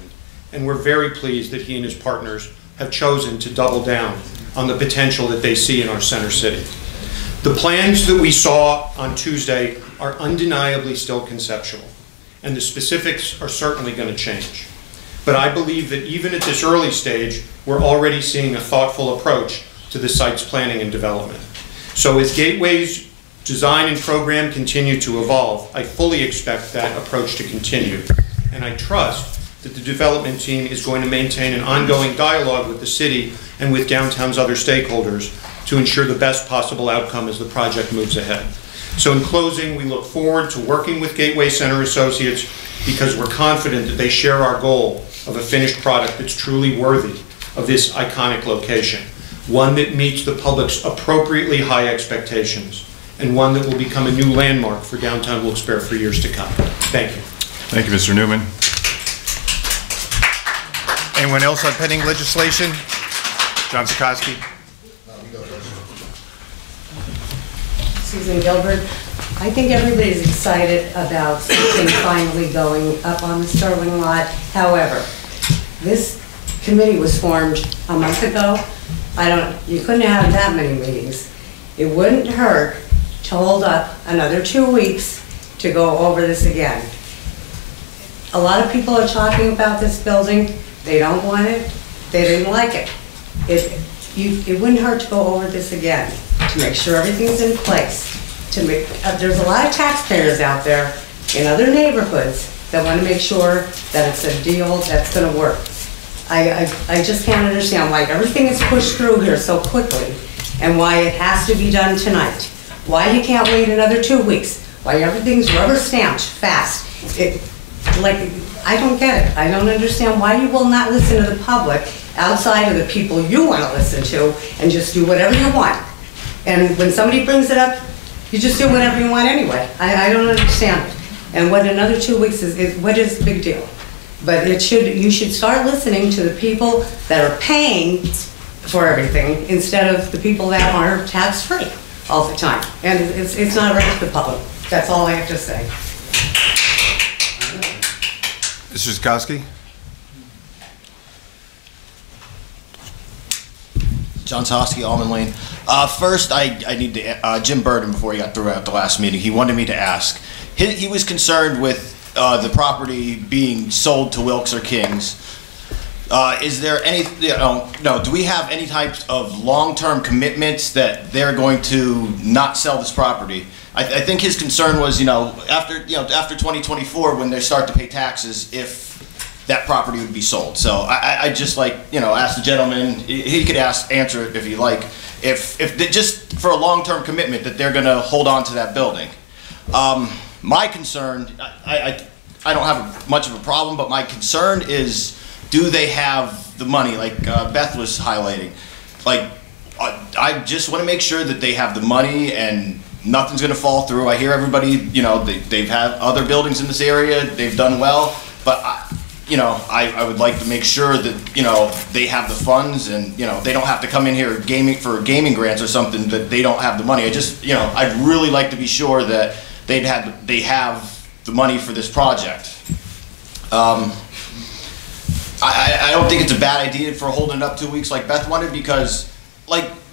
and we're very pleased that he and his partners have chosen to double down on the potential that they see in our center city. The plans that we saw on Tuesday are undeniably still conceptual, and the specifics are certainly going to change. But I believe that even at this early stage, we're already seeing a thoughtful approach to the site's planning and development. So as Gateway's design and program continue to evolve, I fully expect that approach to continue, and I trust that the development team is going to maintain an ongoing dialogue with the city and with downtown's other stakeholders to ensure the best possible outcome as the project moves ahead. So in closing, we look forward to working with Gateway Center Associates because we're confident that they share our goal of a finished product that's truly worthy of this iconic location, one that meets the public's appropriately high expectations, and one that will become a new landmark for downtown Wilkes-Barre for years to come. Thank you. Thank you, Mr. Newman. Anyone else on pending legislation? John Sikoski. Susan Gilbert. I think everybody's excited about something finally going up on the Sterling lot. However, this committee was formed a month ago. You couldn't have that many meetings. It wouldn't hurt to hold up another 2 weeks to go over this again. A lot of people are talking about this building. They don't want it. They didn't like it. It wouldn't hurt to go over this again, to make sure everything's in place. There's a lot of taxpayers out there in other neighborhoods that want to make sure that it's a deal that's going to work. I just can't understand why everything is pushed through here so quickly and why it has to be done tonight. Why you can't wait another 2 weeks. Why everything's rubber stamped fast. I don't get it. I don't understand why you will not listen to the public outside of the people you want to listen to and just do whatever you want. And when somebody brings it up, you just do whatever you want anyway. I don't understand it. And what another 2 weeks what is the big deal? But you should start listening to the people that are paying for everything instead of the people that are tax-free all the time. And it's not right to the public. That's all I have to say. Mr. Sikoski. John Tosky, Almond Lane. First, I need to, Jim Burden, before he got through at the last meeting, he wanted me to ask. He was concerned with the property being sold to Wilkes or Kings. Is there any, do we have any types of long-term commitments that they're going to not sell this property? I think his concern was, after 2024, when they start to pay taxes, if that property would be sold. So I just ask the gentleman, he could answer it if he like, if just for a long-term commitment that they're gonna hold on to that building. My concern, I don't have much of a problem, but my concern is, do they have the money, like Beth was highlighting? I just wanna make sure that they have the money and nothing's gonna fall through. I hear everybody, they've had other buildings in this area, they've done well, but I would like to make sure that, they have the funds and, they don't have to come in here gaming grants or something that they don't have the money. I'd really like to be sure that they have the money for this project. I don't think it's a bad idea for holding it up 2 weeks like Beth wanted, because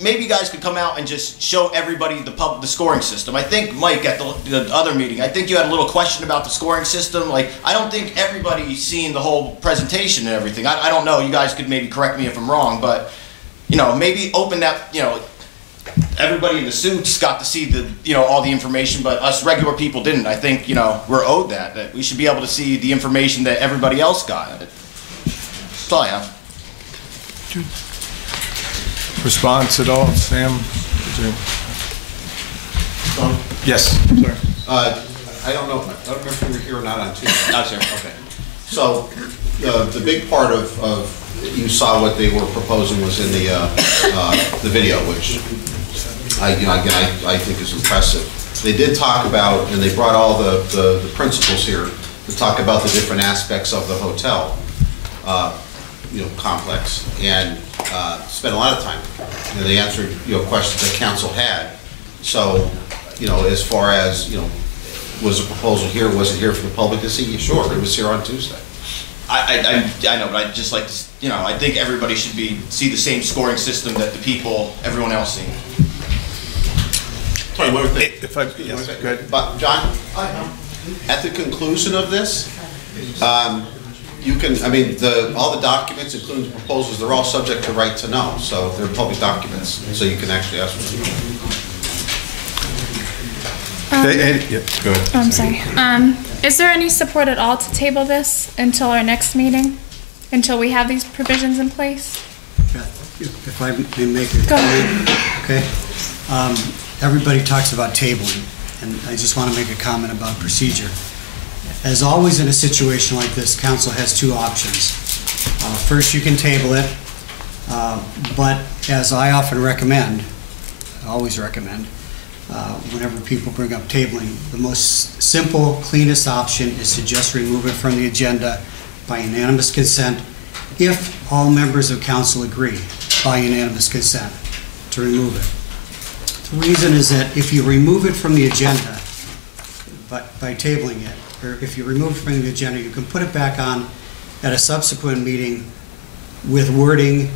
maybe you guys could come out and just show everybody the scoring system. I think, Mike, at the other meeting, I think you had a little question about the scoring system. I don't think everybody's seen the whole presentation and everything. I don't know, you guys could maybe correct me if I'm wrong, but, maybe open that, everybody in the suits got to see all the information, but us regular people didn't. I think, we're owed that we should be able to see the information that everybody else got. That's all I have. Response at all, Sam? Yes. Sorry. I don't know if you were here or not on Tuesday. I was here. Okay. So the big part of you saw what they were proposing was in the video, which I think is impressive. They did talk about, and they brought all the principals here to talk about the different aspects of the hotel complex, and spent a lot of time. They answered questions that council had. So as far as was the proposal here? Was it here for the public to see? Sure, it was here on Tuesday. I know, but I'd just like to, I think everybody should see the same scoring system that everyone else seen. Sorry, one more thing. Yes, go ahead. But John, at the conclusion of this, you can, all the documents, including the proposals, they're all subject to right to know. So they're public documents, so you can actually ask for them. Go ahead. I'm sorry. Is there any support at all to table this until our next meeting? Until we have these provisions in place? If I may make a comment. Okay. Everybody talks about tabling, and I just want to make a comment about procedure. As always in a situation like this, council has two options. First, you can table it, but as I often recommend, always recommend, whenever people bring up tabling, the most simple, cleanest option is to just remove it from the agenda by unanimous consent if all members of council agree. by unanimous consent to remove it. The reason is that if you remove it from the agenda by tabling it, or if you remove it from the agenda, you can put it back on at a subsequent meeting with wording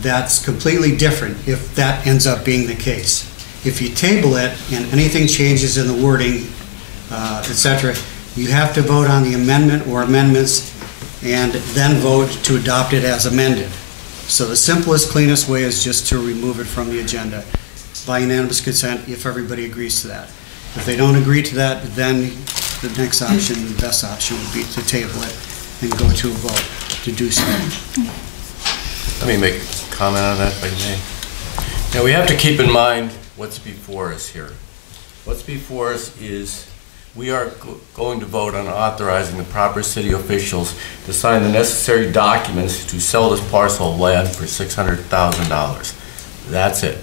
that's completely different if that ends up being the case. If you table it and anything changes in the wording, etc., you have to vote on the amendment or amendments and then vote to adopt it as amended. So the simplest, cleanest way is just to remove it from the agenda by unanimous consent if everybody agrees to that. If they don't agree to that, then the next option, the best option would be to table it and go to a vote to do so. Let me make a comment on that, if I may. Now, we have to keep in mind what's before us here. What's before us is we are going to vote on authorizing the proper city officials to sign the necessary documents to sell this parcel of land for $600,000. That's it.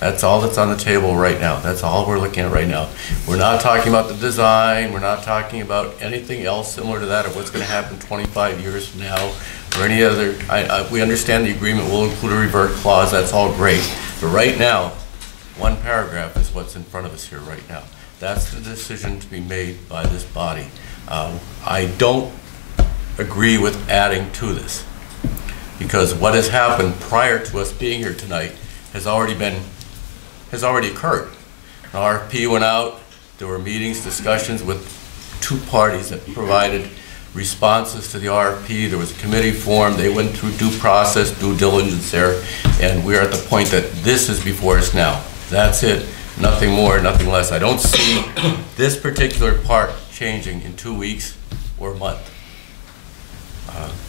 That's all that's on the table right now. That's all we're looking at right now. We're not talking about the design. We're not talking about anything else similar to that or what's going to happen 25 years from now or any other. We understand the agreement will include a revert clause. That's all great. But right now, one paragraph is what's in front of us here right now. That's the decision to be made by this body. I don't agree with adding to this because what has happened prior to us being here tonight has already occurred. An RFP went out, there were meetings, discussions with two parties that provided responses to the RFP. There was a committee formed, they went through due process, due diligence there, and we're at the point that this is before us now. That's it, nothing more, nothing less. I don't see this particular part changing in 2 weeks or a month.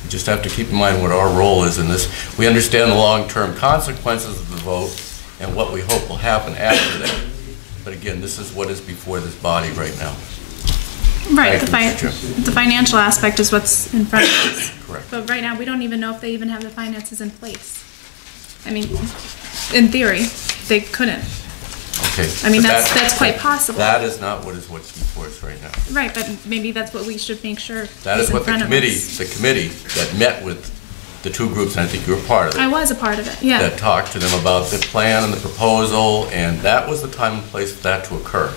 We just have to keep in mind what our role is in this. We understand the long-term consequences of the vote and what we hope will happen after that. But again, this is what is before this body right now. Right, the financial aspect is what's in front of us. Correct. But right now, we don't even know if they even have the finances in place. I mean, in theory, they couldn't. Okay. I mean, that's quite possible. That is not what's before us right now. Right, but maybe that's what we should make sure that is what the committee that met with the two groups, and I think you were part of it. I was a part of it, yeah. That talked to them about the plan and the proposal, and that was the time and place for that to occur.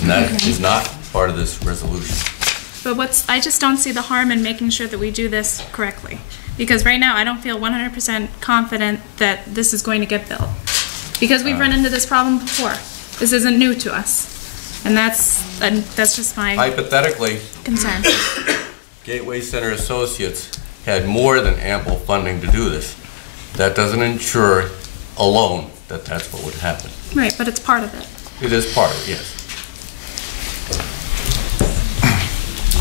And that is not part of this resolution. But I just don't see the harm in making sure that we do this correctly. Because right now, I don't feel 100% confident that this is going to get built. Because we've run into this problem before. This isn't new to us. And that's just my hypothetically concern. Gateway Center Associates had more than ample funding to do this. That doesn't ensure alone that that's what would happen. Right, but it's part of it. It is part of it, yes.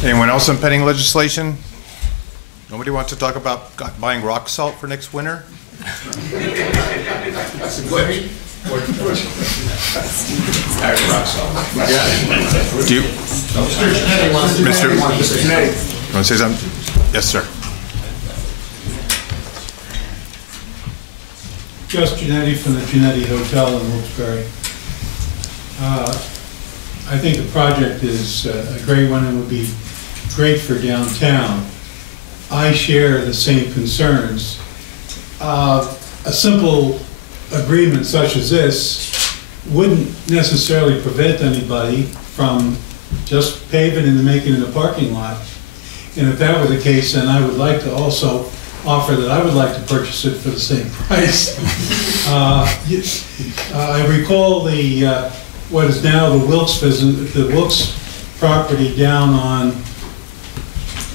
Anyone else on pending legislation? Nobody wants to talk about buying rock salt for next winter? That's a good. Do you? Mr. You want to say something? Yes, sir. Gus Giannetti from the Giannetti Hotel in Wilkes-Barre. I think the project is a great one and would be great for downtown. I share the same concerns. A simple agreement such as this wouldn't necessarily prevent anybody from just paving and making it a parking lot. And if that were the case, then I would like to also offer that I would like to purchase it for the same price. I recall what is now the Wilkes property down on, I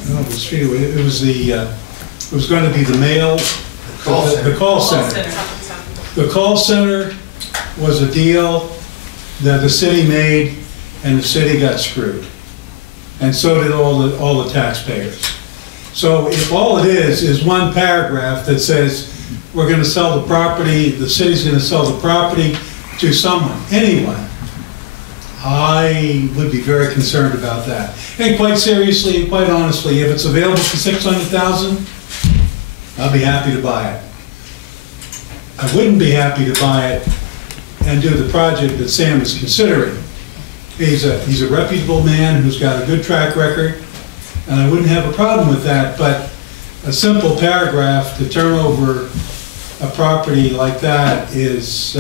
don't know the street. It was going to be the the call center. The call center was a deal that the city made, and the city got screwed, and so did all the taxpayers. So if all it is one paragraph that says we're going to sell the property, the city's going to sell the property to someone, anyone, I would be very concerned about that. And quite seriously, quite honestly, if it's available for $600,000, I'll be happy to buy it. I wouldn't be happy to buy it and do the project that Sam is considering. He's a reputable man who's got a good track record, and I wouldn't have a problem with that, but a simple paragraph to turn over a property like that is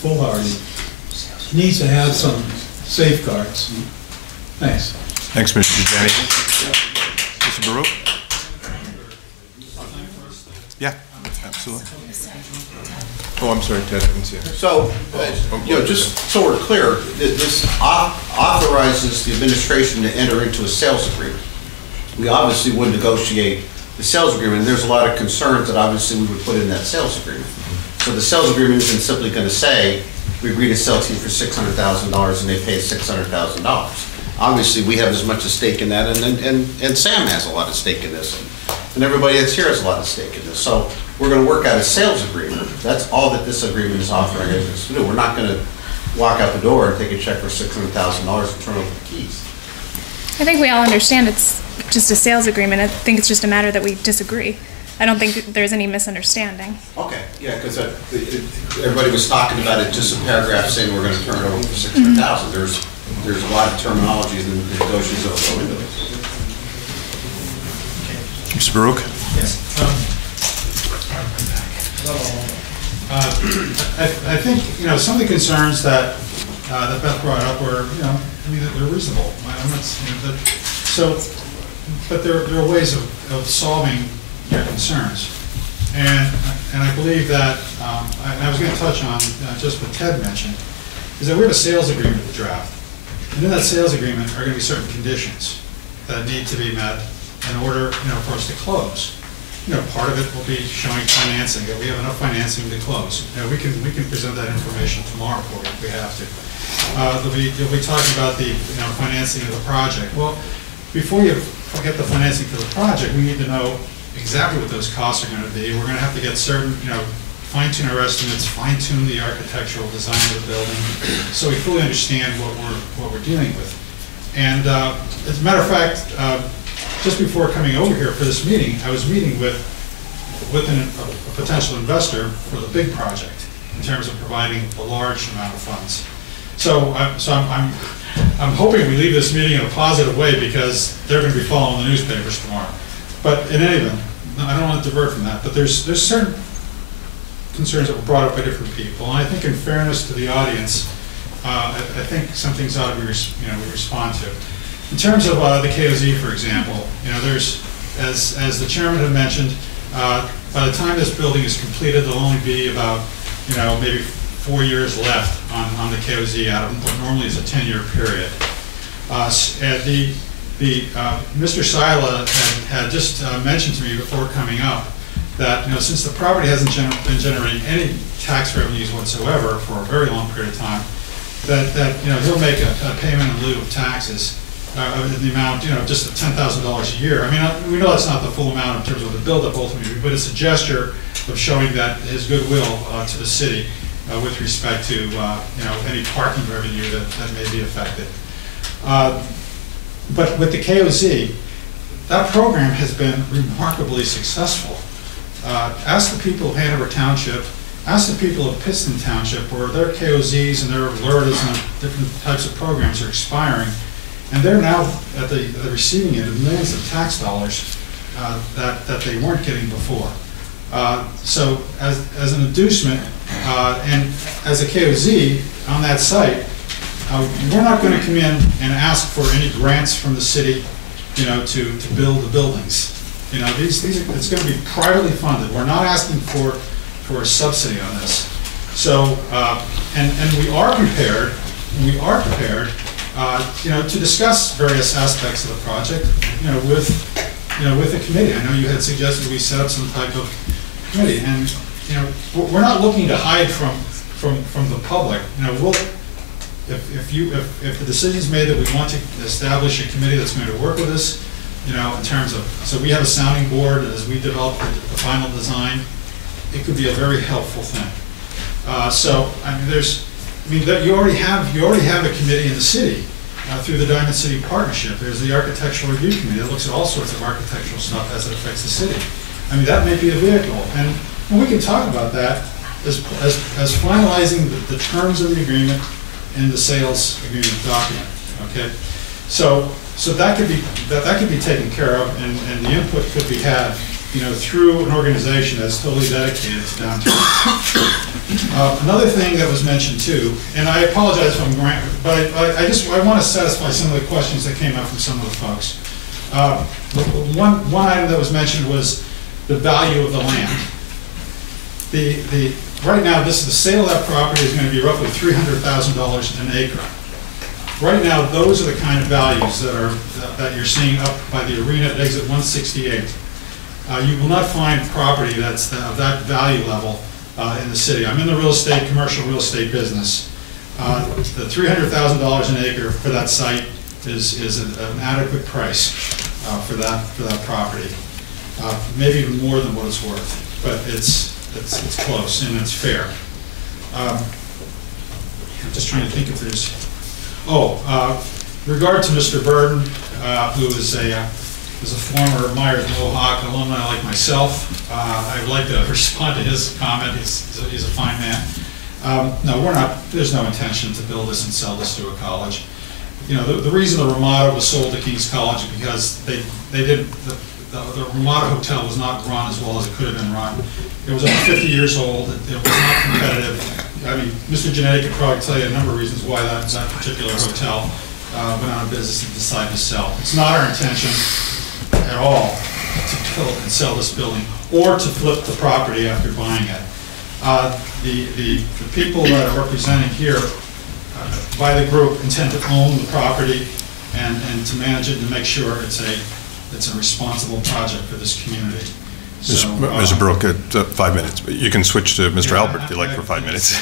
foolhardy. It needs to have some safeguards. Thanks. Thanks, Mr. Jenny. Mr. Baruch? Yeah, absolutely. Oh, I'm sorry, Ted, I didn't see it. So, just so we're clear, this authorizes the administration to enter into a sales agreement. We obviously would negotiate the sales agreement, and there's a lot of concerns that obviously we would put in that sales agreement. So the sales agreement isn't simply going to say, we agree to sell to you for $600,000 and they pay $600,000. Obviously, we have as much at stake in that, and Sam has a lot at stake in this, and everybody that's here has a lot at stake in this. So we're going to work out a sales agreement. That's all that this agreement is offering us to do. We're not going to walk out the door and take a check for $600,000 and turn over the keys. I think we all understand it's just a sales agreement. I think it's just a matter that we disagree. I don't think there's any misunderstanding. Okay, yeah, because everybody was talking about it, just a paragraph saying we're going to turn it over for $600,000. There's a lot of terminology and negotiations that will go into this. Mr. Baruch? Yes. I think, some of the concerns that Beth brought up were, they're reasonable. I'm not, but there are ways of solving their concerns. And I believe that, I was going to touch on just what Ted mentioned, is that we have a sales agreement to draft. And in that sales agreement are going to be certain conditions that need to be met in order, for us to close. Part of it will be showing financing, that we have enough financing to close. We can present that information tomorrow for you if we have to. You'll be talking about the financing of the project. Well, before you get the financing for the project, we need to know exactly what those costs are going to be. We're going to have to get certain, fine-tune our estimates, fine-tune the architectural design of the building, so we fully understand what we're dealing with. And as a matter of fact, just before coming over here for this meeting, I was meeting with a potential investor for the big project in terms of providing a large amount of funds. So I'm hoping we leave this meeting in a positive way because they're going to be following the newspapers tomorrow. But in any event, I don't want to divert from that. But there's certain concerns that were brought up by different people, and I think in fairness to the audience, I think some things ought to be we respond to. In terms of the KOZ, for example, there's, as the chairman had mentioned, by the time this building is completed, there'll only be about, maybe 4 years left on the KOZ out of what normally is a 10-year period. Mr. Sila had just mentioned to me before coming up that, since the property hasn't been generating any tax revenues whatsoever for a very long period of time, that he'll make a payment in lieu of taxes in the amount, just $10,000 a year. I mean, we know that's not the full amount in terms of the buildup ultimately, but it's a gesture of showing that his goodwill to the city with respect to any parking revenue that may be affected. But with the KOZ, that program has been remarkably successful. Ask the people of Hanover Township, ask the people of Pittston Township, where their KOZs and their LERDAs and different types of programs are expiring, and they're now at the receiving end of millions of tax dollars that they weren't getting before. So as an inducement, and as a KOZ on that site, we're not going to come in and ask for any grants from the city, to build the buildings. It's going to be privately funded. We're not asking for a subsidy on this. So, and we are prepared. To discuss various aspects of the project, with the committee. I know you had suggested we set up some type of committee, and we're not looking to hide from the public. If the decision's made that we want to establish a committee that's going to work with us, in terms of, so we have a sounding board as we develop the final design, it could be a very helpful thing. You already have a committee in the city through the Diamond City Partnership. There's the Architectural Review Committee that looks at all sorts of architectural stuff as it affects the city. That may be a vehicle, and we can talk about that as finalizing the terms of the agreement in the sales agreement document. Okay, so that could be taken care of, and the input could be had through an organization that's totally dedicated to downtown. Another thing that was mentioned too, and I apologize if I'm going, but I want to satisfy some of the questions that came up from some of the folks. One item that was mentioned was the value of the land. Right now, the sale of that property is going to be roughly $300,000 an acre. Right now, those are the kind of values that you're seeing up by the arena at exit 168. You will not find property that's of that value level in the city. I'm in the commercial real estate business. The $300,000 an acre for that site is an adequate price for that property. Maybe even more than what it's worth, but it's close and it's fair. I'm just trying to think if there's. Regard to Mr. Burden, who is a former Myers Mohawk alumni like myself, I'd like to respond to his comment. He's a fine man. No, we're not. There's no intention to build this and sell this to a college. The reason the Ramada was sold to King's College is because they didn't. The Ramada Hotel was not run as well as it could have been run. It was over 50 years old. It was not competitive. I mean, Mr. Genetti could probably tell you a number of reasons why that particular hotel went out of business and decided to sell. It's not our intention at all to build and sell this building or to flip the property after buying it. The people that are representing here by the group intend to own the property and to manage it and to make sure it's a responsible project for this community. So, Mr. Brooke, 5 minutes, but you can switch to Mr. Albert if you like for 5 minutes.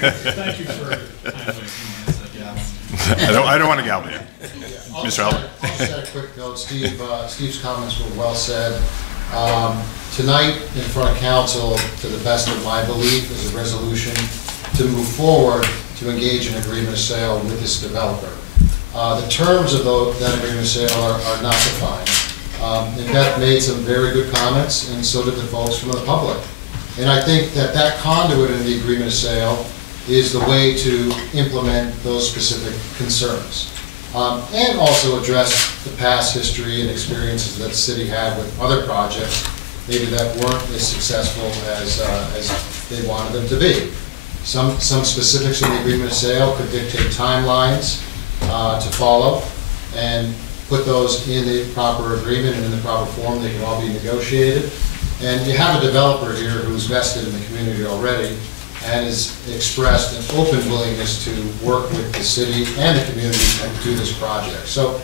Thank you for I don't want to gavel you. Mr. Albert. I'll just add a quick note. Steve's comments were well said. Tonight, in front of council, to the best of my belief, is a resolution to move forward to engage in agreement of sale with this developer. The terms of that agreement of sale are not defined. And Beth made some very good comments, and so did the folks from the public. And I think that conduit in the agreement of sale is the way to implement those specific concerns. And also address the past history and experiences that the city had with other projects, maybe that weren't as successful as they wanted them to be. Some specifics in the agreement of sale could dictate timelines to follow, and put those in the proper agreement and in the proper form. They can all be negotiated. And you have a developer here who's vested in the community already and has expressed an open willingness to work with the city and the community and do this project. So,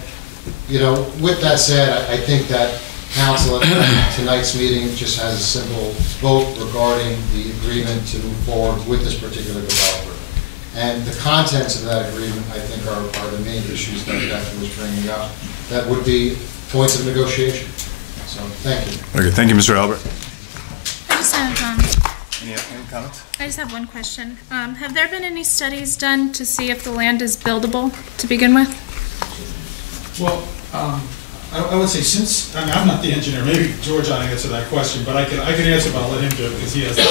with that said, I think that council at tonight's meeting just has a simple vote regarding the agreement to move forward with this particular developer. And the contents of that agreement, I think, are the main issues that Beth was bringing up. That would be points of negotiation. So, thank you. Okay, thank you, Mr. Albert. I just have any comments? I just have one question. Have there been any studies done to see if the land is buildable to begin with? Well, I would say I'm not the engineer. Maybe George ought to answer that question, but I can answer, but I'll let him do it because he has the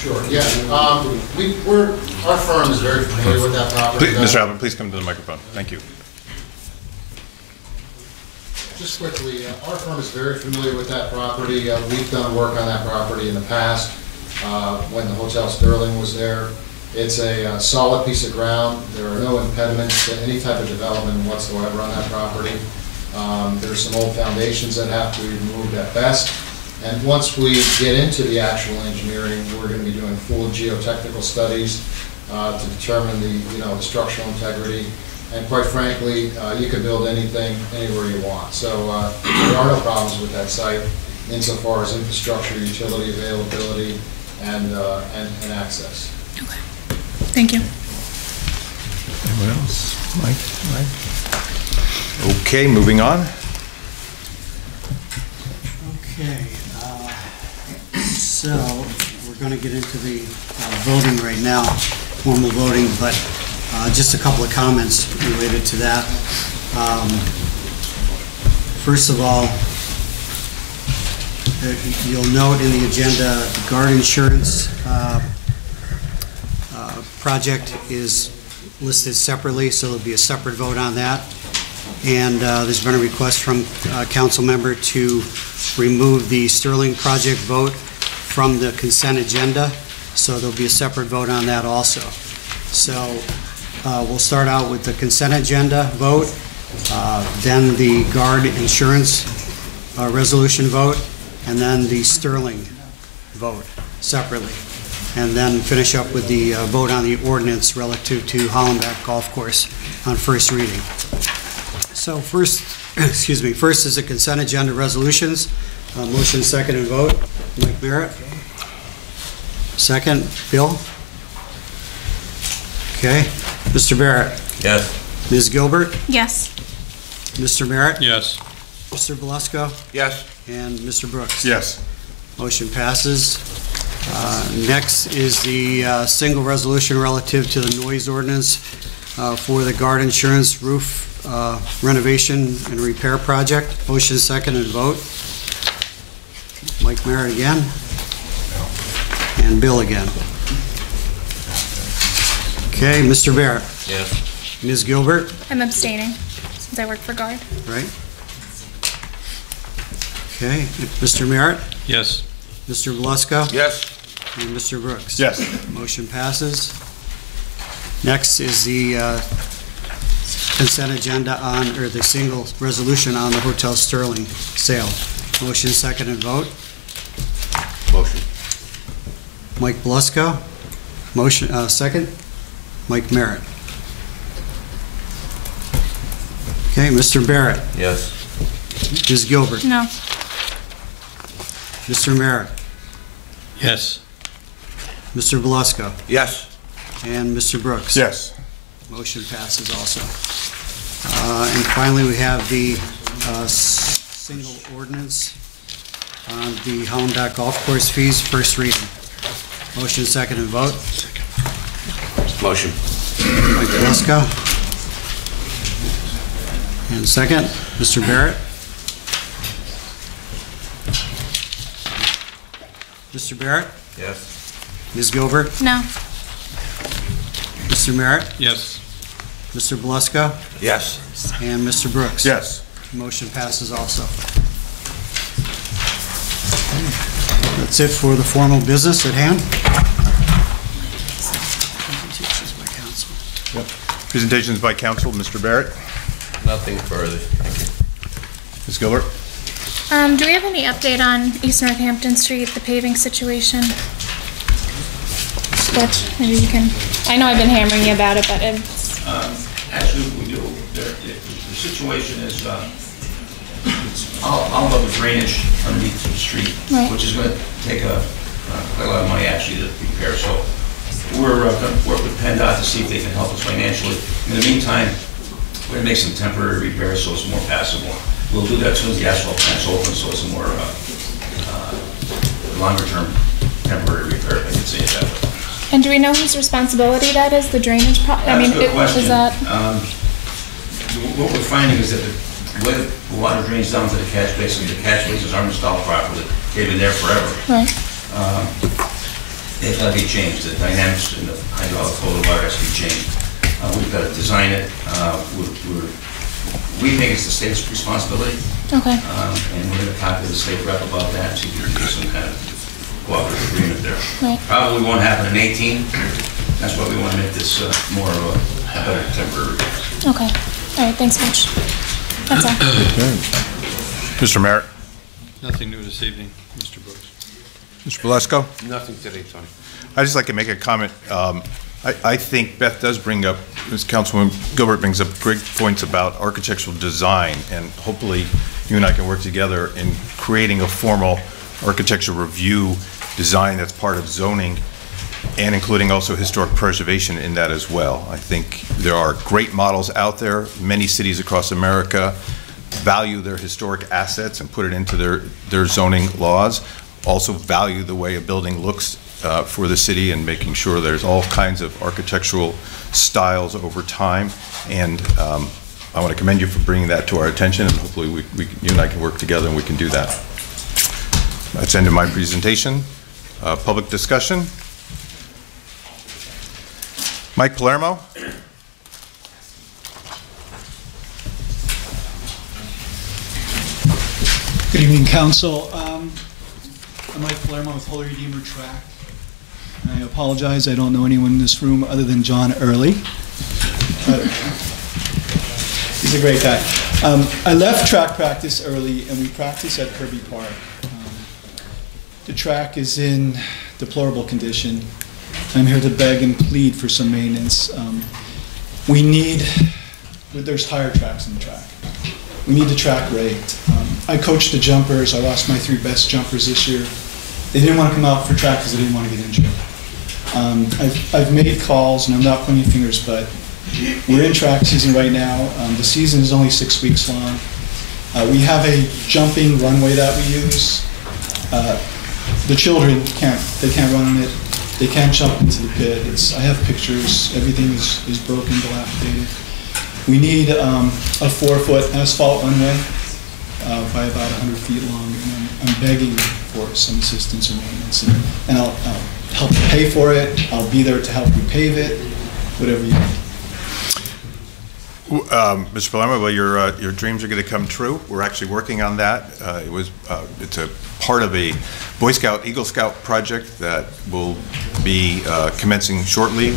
Sure. Yeah. Our firm is very familiar with that property. Mr. Albert, please come to the microphone. Thank you. Just quickly, our firm is very familiar with that property. We've done work on that property in the past when the Hotel Sterling was there. It's a solid piece of ground. There are no impediments to any type of development whatsoever on that property. There's some old foundations that have to be removed at best. And once we get into the actual engineering, we're going to be doing full geotechnical studies to determine the structural integrity. And quite frankly, you can build anything anywhere you want. So there are no problems with that site insofar as infrastructure, utility availability, and access. Okay. Thank you. Anyone else? Mike? Okay, moving on. Okay. So we're going to get into the voting right now, formal voting, but just a couple of comments related to that. First of all, you'll note in the agenda, the guard insurance project is listed separately, so there'll be a separate vote on that. and there's been a request from a council member to remove the Sterling project vote from the consent agenda, so there'll be a separate vote on that also. So we'll start out with the consent agenda vote, then the guard insurance resolution vote, and then the Sterling vote separately, and then finish up with the vote on the ordinance relative to Hollenbeck Golf Course on first reading. So first, first is the consent agenda resolutions. Motion, second, and vote. Mike Merritt. Second, Bill. Okay. Mr. Barrett. Yes. Ms. Gilbert. Yes. Mr. Merritt. Yes. Mr. Belusco. Yes. And Mr. Brooks. Yes. Motion passes. Next is the single resolution relative to the noise ordinance for the guard insurance roof renovation and repair project. Motion, second, and vote. Mike Merritt again. And Bill again. Okay, Mr. Barrett. Yes. Ms. Gilbert. I'm abstaining since I work for guard. Right. Okay, Mr. Merritt. Yes. Mr. Belusco. Yes. And Mr. Brooks. Yes. Motion passes. Next is the consent agenda on, or the single resolution on the Hotel Sterling sale. Motion, second, and vote. Motion. Mike Belusco. Motion, second. Mike Merritt. Okay, Mr. Barrett. Yes. Ms. Gilbert. No. Mr. Merritt. Yes. Mr. Belusco. Yes. And Mr. Brooks. Yes. Motion passes also. And finally, we have the single ordinance on the Hollenbeck Golf Course fees, first reading. Motion, second, and vote. Motion. Mike Belusco. And second, Mr. Barrett. Mr. Barrett? Yes. Ms. Gilbert? No. Mr. Merritt? Yes. Mr. Belusco? Yes. And Mr. Brooks? Yes. Motion passes also. That's it for the formal business at hand. Yep. Presentations by council. Mr. Barrett. Nothing further. Thank you. Ms. Gilbert. Do we have any update on East Northampton Street, the paving situation? What, maybe you can, I know I've been hammering you about it, but it's... Actually, we do. The situation is, all of the drainage underneath the street, Right. which is going to take quite a lot of money actually to repair. So we're going to work with PennDOT to see if they can help us financially. In the meantime, we're going to make some temporary repairs so it's more passable. We'll do that as soon as the asphalt plant's open, so it's a more longer-term temporary repair, if I can say it that way. And do we know whose responsibility that is, the drainage That's a good question. Is that... What we're finding is that the way the water drains down to the catch basins aren't installed properly. They've been there forever. Right. They've got to be changed. The dynamics in the hydraulic flow of the water has to be changed. We've got to design it. We think it's the state's responsibility. Okay. And we're going to talk to the state rep about that, see if we can get some kind of cooperative agreement there. Right. Probably won't happen in 18. That's why we want to make this more of a better temporary. Okay. All right, thanks much. That's all. Mr. Merritt. Nothing new this evening, Mr. Brooks. Mr. Belusco. Nothing today, Tony. I'd just like to make a comment. I think Beth does bring up, as Councilwoman Gilbert brings up great points about architectural design, and hopefully you and I can work together in creating a formal architectural review design that's part of zoning, and including also historic preservation in that as well. I think there are great models out there. Many cities across America value their historic assets and put it into their zoning laws. Also value the way a building looks for the city, and making sure there's all kinds of architectural styles over time. And I want to commend you for bringing that to our attention, and hopefully you and I can work together and we can do that. That's the end of my presentation. Public discussion. Mike Palermo. Good evening, Council. I'm Mike Palermo with Holy Redeemer Track. I apologize, I don't know anyone in this room other than John Early. He's a great guy. I left track practice early, and we practice at Kirby Park. The track is in deplorable condition. I'm here to beg and plead for some maintenance. There's tire tracks in the track. We need the track raked. I coached the jumpers. I lost my 3 best jumpers this year. They didn't want to come out for track because they didn't want to get injured. I've made calls, and I'm not pointing fingers, but we're in track season right now. The season is only 6 weeks long. We have a jumping runway that we use. The children can't run on it. They can't jump into the pit. I have pictures. Everything is broken, dilapidated. We need a 4-foot asphalt runway by about 100 feet long, and I'm begging for some assistance or maintenance, and I'll help you pay for it. I'll be there to help you pave it, whatever you need. Mr. Palermo, well, your dreams are going to come true. We're actually working on that. It's a part of a Boy Scout, Eagle Scout project that will be commencing shortly.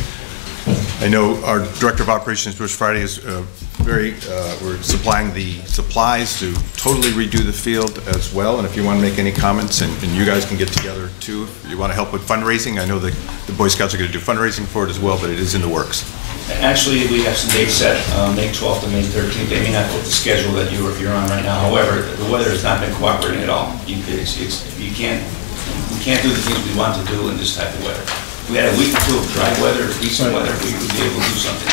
I know our Director of Operations, Bush Friday, is we're supplying the supplies to totally redo the field as well. And if you want to make any comments, and you guys can get together too, if you want to help with fundraising. I know the Boy Scouts are going to do fundraising for it as well, but it is in the works. Actually, we have some dates set, May 12th and May 13th. They may not fit the schedule that you're on right now. However, the weather has not been cooperating at all. We can't do the things we want to do in this type of weather. If we had a week or two of dry weather, decent weather, we would be able to do something.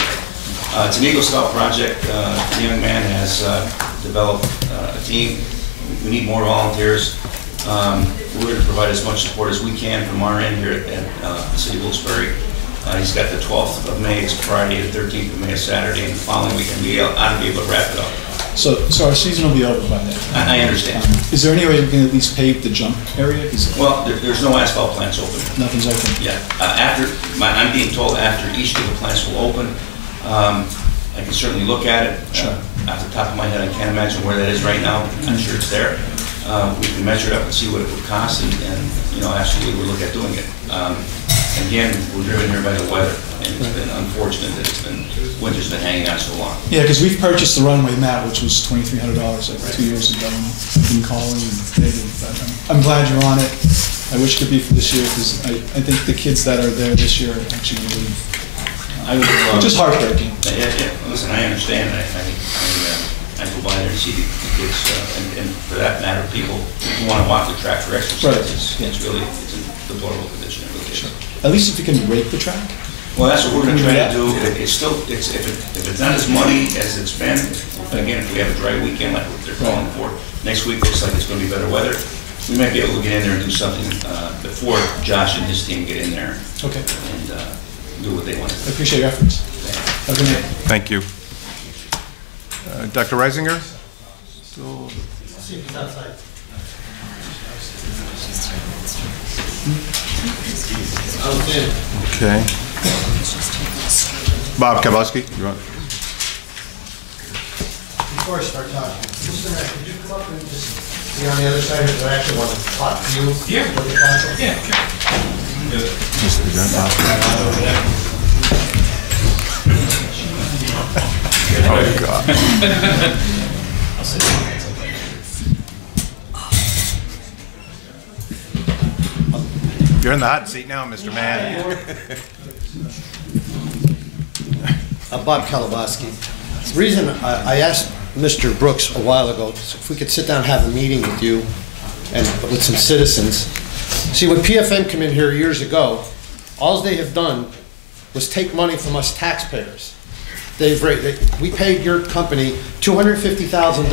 It's an Eagle Scout project. The young man has developed a team. We need more volunteers. We're going to provide as much support as we can from our end here at the City of Wilkes-Barre. He's got the 12th of May, it's Friday, the 13th of May is Saturday, and the following weekend we ought to be able to wrap it up. So our season will be over by then. I understand. Is there any way we can at least pave the jump area? Well, there's no asphalt plants open. Nothing's open? Yeah. I'm being told after each of the plants will open. I can certainly look at it. Sure. Off the top of my head, I can't imagine where that is right now. I'm sure it's there. We can measure it up and see what it would cost, and absolutely we'll look at doing it. Again, we're driven here by the weather, and it's been unfortunate that winter's been hanging on so long. Yeah, because we've purchased the runway mat, which was $2,300 like 2 years ago, and I've been calling and begging, but I'm glad you're on it. I wish it could be for this year, because I think the kids that are there this year are actually going to leave. Just heartbreaking. Yeah. Listen, I understand. I go by there and see the kids, and for that matter, people who want to walk the track for exercise. Right. It's really it's in deplorable condition. It really is. Sure. At least if you can rake the track. Well, that's what we're going to try to do. It's still, if it's not as muddy as it's been, again, if we have a dry weekend like what they're calling for, next week looks like it's going to be better weather. We might be able to get in there and do something before Josh and his team get in there. Okay. And do what they want to do. I appreciate your efforts. Have a good night. Thank you. Dr. Reisinger? Okay. Bob Kowalski, you want? Before I start talking, just a minute, could you come up and just be on the other side, because I actually want to talk to you? Yeah. With the council? Yeah, Just do that, Bob. Oh, God. You're in the hot seat now, Mr. Man. Bob Kalabaski. The reason I asked Mr. Brooks a while ago if we could sit down and have a meeting with you and with some citizens. See, when PFM came in here years ago, all they have done was take money from us taxpayers. We paid your company $250,000,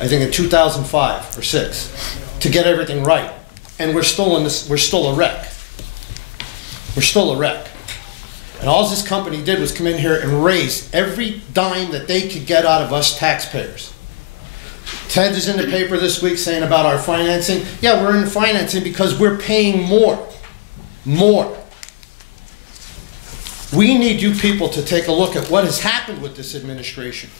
I think in 2005 or 6, to get everything right. And we're still a wreck. We're still a wreck. And all this company did was come in here and raise every dime that they could get out of us taxpayers. Ted is in the paper this week saying about our financing. Yeah, we're in financing because we're paying more. More. We need you people to take a look at what has happened with this administration.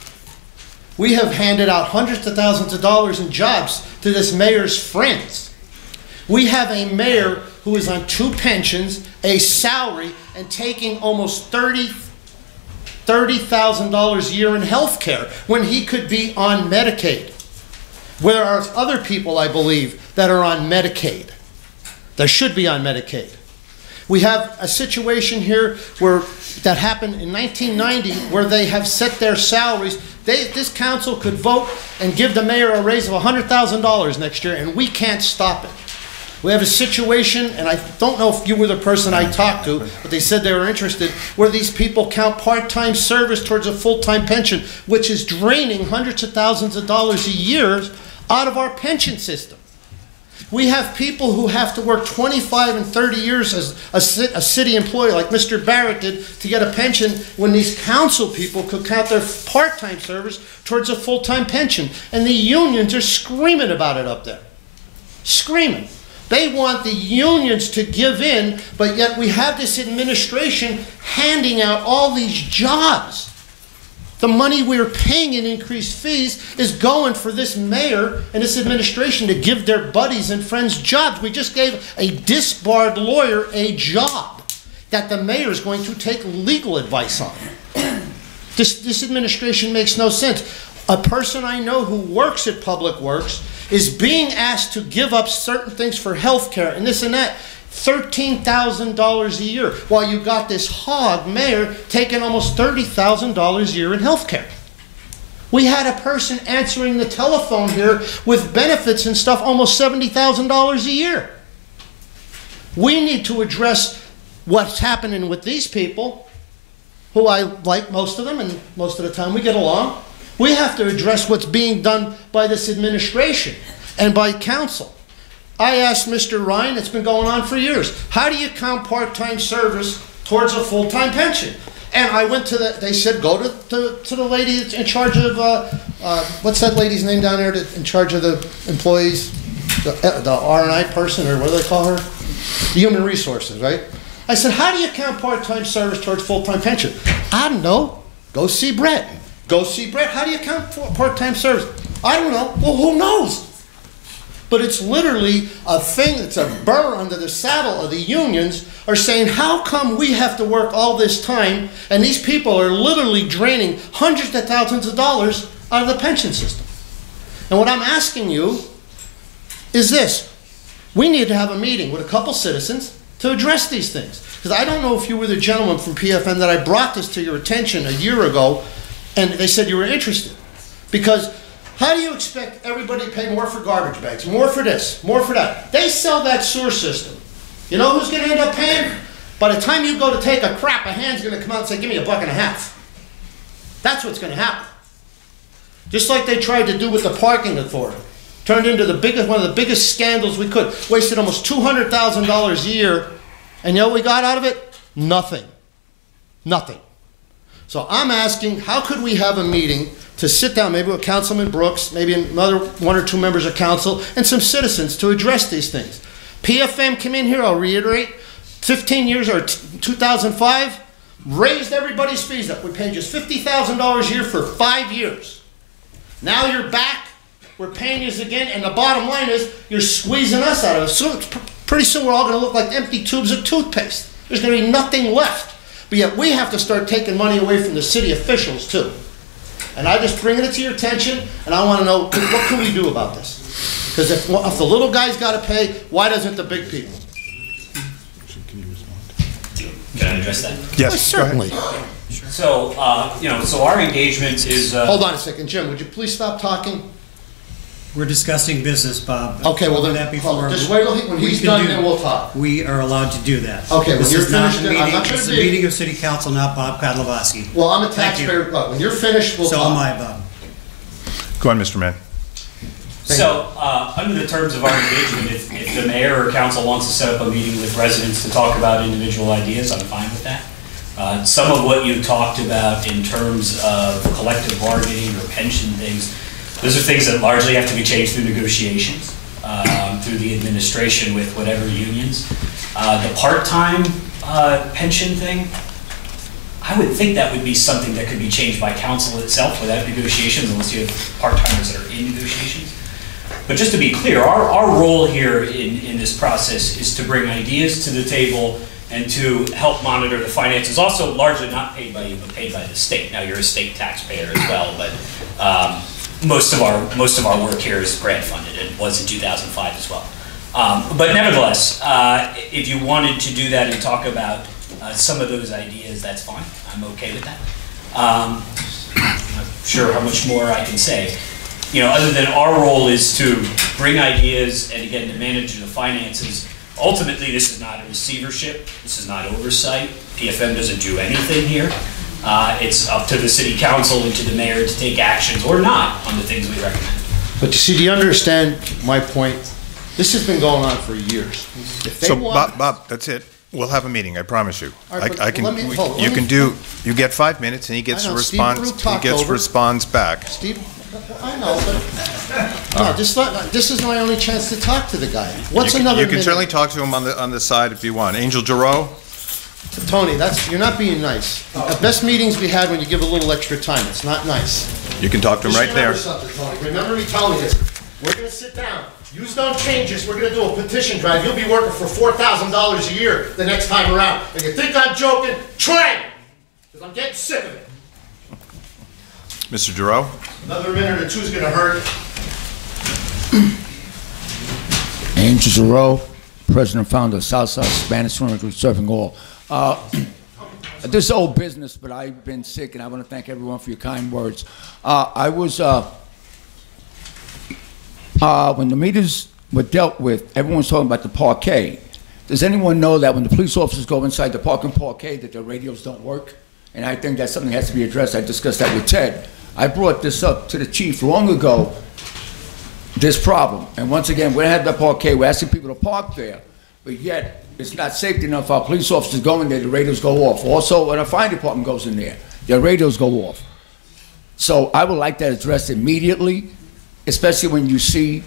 We have handed out hundreds of thousands of dollars in jobs to this mayor's friends. We have a mayor who is on 2 pensions, a salary, and taking almost $30,000 a year in health care when he could be on Medicaid. There are other people, I believe, that are on Medicaid. That should be on Medicaid. We have a situation here that happened in 1990 where they have set their salaries. This council could vote and give the mayor a raise of $100,000 next year, and we can't stop it. We have a situation, and I don't know if you were the person I talked to, but they said they were interested, where these people count part-time service towards a full-time pension, which is draining hundreds of thousands of dollars a year out of our pension system. We have people who have to work 25 and 30 years as a city employee, like Mr. Barrett did, to get a pension, when these council people could count their part-time service towards a full-time pension. And the unions are screaming about it up there. Screaming. They want the unions to give in, but yet we have this administration handing out all these jobs. The money we're paying in increased fees is going for this mayor and this administration to give their buddies and friends jobs. We just gave a disbarred lawyer a job that the mayor is going to take legal advice on. This administration makes no sense. A person I know who works at Public Works is being asked to give up certain things for health care and this and that. $13,000 a year, while you got this hog mayor taking almost $30,000 a year in health care. We had a person answering the telephone here with benefits and stuff, almost $70,000 a year. We need to address what's happening with these people, who I like most of them, and most of the time we get along. We have to address what's being done by this administration and by council. I asked Mr. Ryan, it's been going on for years, how do you count part-time service towards a full-time pension? And I went to they said, go to the lady that's in charge of, what's that lady's name down there in charge of the employees? The R&I person, or what do they call her? The human resources, right? I said, how do you count part-time service towards full-time pension? I don't know. Go see Brett. Go see Brett. How do you count part-time service? I don't know. Well, who knows? But it's literally a thing that's a burr under the saddle of the unions are saying, how come we have to work all this time and these people are literally draining hundreds of thousands of dollars out of the pension system? And what I'm asking you is this. We need to have a meeting with a couple citizens to address these things. Because I don't know if you were the gentleman from PFN that I brought this to your attention a year ago, and they said you were interested. Because how do you expect everybody to pay more for garbage bags, more for this, more for that? They sell that sewer system. You know who's going to end up paying? By the time you go to take a crap, a hand's going to come out and say, give me $1.50. That's what's going to happen. Just like they tried to do with the parking authority. Turned into one of the biggest scandals we could. Wasted almost $200,000 a year. And you know what we got out of it? Nothing. Nothing. So I'm asking, how could we have a meeting to sit down, maybe with Councilman Brooks, maybe another 1 or 2 members of council, and some citizens to address these things? PFM came in here, I'll reiterate, 15 years, or 2005, raised everybody's fees up. We paid just $50,000 a year for 5 years. Now you're back, we're paying you again, and the bottom line is you're squeezing us out of it. So pretty soon we're all going to look like empty tubes of toothpaste. There's going to be nothing left. But yet we have to start taking money away from the city officials too. And I just bring it to your attention, and I want to know, what can we do about this? Because if the little guy's got to pay, why doesn't the big people? Can I address that? Yes, well, certainly. So, so our engagement is... Hold on a second. Jim, would you please stop talking? We're discussing business, Bob. Okay, well, then, that before. Just wait till when he's done, then we'll talk. We are allowed to do that. Okay, when you're finished, then I'm not going to be... This is a meeting of City Council, not Bob Kodlowski. Well, I'm a taxpayer. Look, when you're finished, we'll talk. So am I, Bob. Go on, Mr. Mann. So, under the terms of our engagement, if the mayor or council wants to set up a meeting with residents to talk about individual ideas, I'm fine with that. Some of what you talked about in terms of collective bargaining or pension things, those are things that largely have to be changed through negotiations, through the administration with whatever unions. The part-time pension thing, I would think that would be something that could be changed by council itself without negotiations, unless you have part-timers that are in negotiations. But just to be clear, our role here in this process is to bring ideas to the table and to help monitor the finances, also largely not paid by you, but paid by the state. Now, you're a state taxpayer as well, but most of our work here is grant funded, and was in 2005 as well. But nevertheless, if you wanted to do that and talk about some of those ideas, that's fine. I'm okay with that. I'm not sure how much more I can say. You know, other than our role is to bring ideas and again to manage the finances. Ultimately, this is not a receivership. This is not oversight. PFM doesn't do anything here. It's up to the city council and to the mayor to take actions or not on the things we recommend. But you see, do you understand my point? This has been going on for years. If they So, want, Bob, that's it. We'll have a meeting, I promise you. All right, but I can, let me- hold on, let me- you get 5 minutes and he gets I a know, Steve response, Brew talked over. responds back. Steve, I know, but no, this is my only chance to talk to the guy. What's another You can minute? certainly talk to him on the side if you want. Angel Giroux? Tony, you're not being nice. The best meetings we had when you give a little extra time. It's not nice. You can talk to him Just right there. remember something, Tony. Remember me telling you this. We're gonna sit down. You don't change this. We're gonna do a petition drive. You'll be working for $4,000 a year the next time around. And you think I'm joking? Try it! Because I'm getting sick of it. Mr. Giroux? Another minute or two is gonna hurt. Angel Giroux, President and founder of Southside Spanish Swimming Surfing Hall. This is old business, but I've been sick, and I want to thank everyone for your kind words. When the meters were dealt with, everyone was talking about the parquet. Does anyone know that when the police officers go inside the parking parquet that their radios don't work? And I think that's something that has to be addressed. I discussed that with Ted. I brought this up to the chief long ago, this problem. And once again, we have the parquet, we're asking people to park there, but yet it's not safety enough. Our police officers go in there, the radios go off. Also, when our fire department goes in there, their radios go off. So I would like that addressed immediately, especially when you see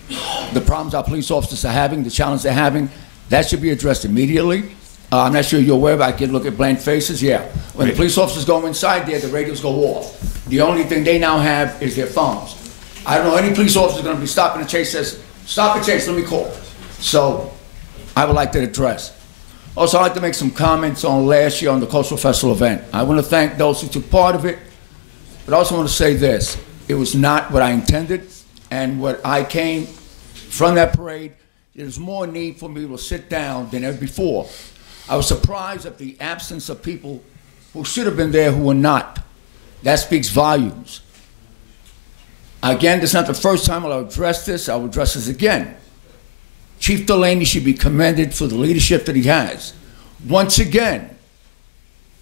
the problems our police officers are having, the challenge they're having. That should be addressed immediately. I'm not sure you're aware of it. I can look at blank faces. Yeah. When the police officers go inside there, the radios go off. The only thing they now have is their phones. I don't know any police officer going to be stopping the chase, says, stop the chase, let me call. So I would like that addressed. Also, I'd like to make some comments on last year on the Cultural Festival event. I want to thank those who took part of it, but I also want to say this. It was not what I intended, and what I came from that parade, there's more need for me to sit down than ever before. I was surprised at the absence of people who should have been there who were not. That speaks volumes. Again, this is not the first time I'll address this. I'll address this again. Chief Delaney should be commended for the leadership that he has. Once again,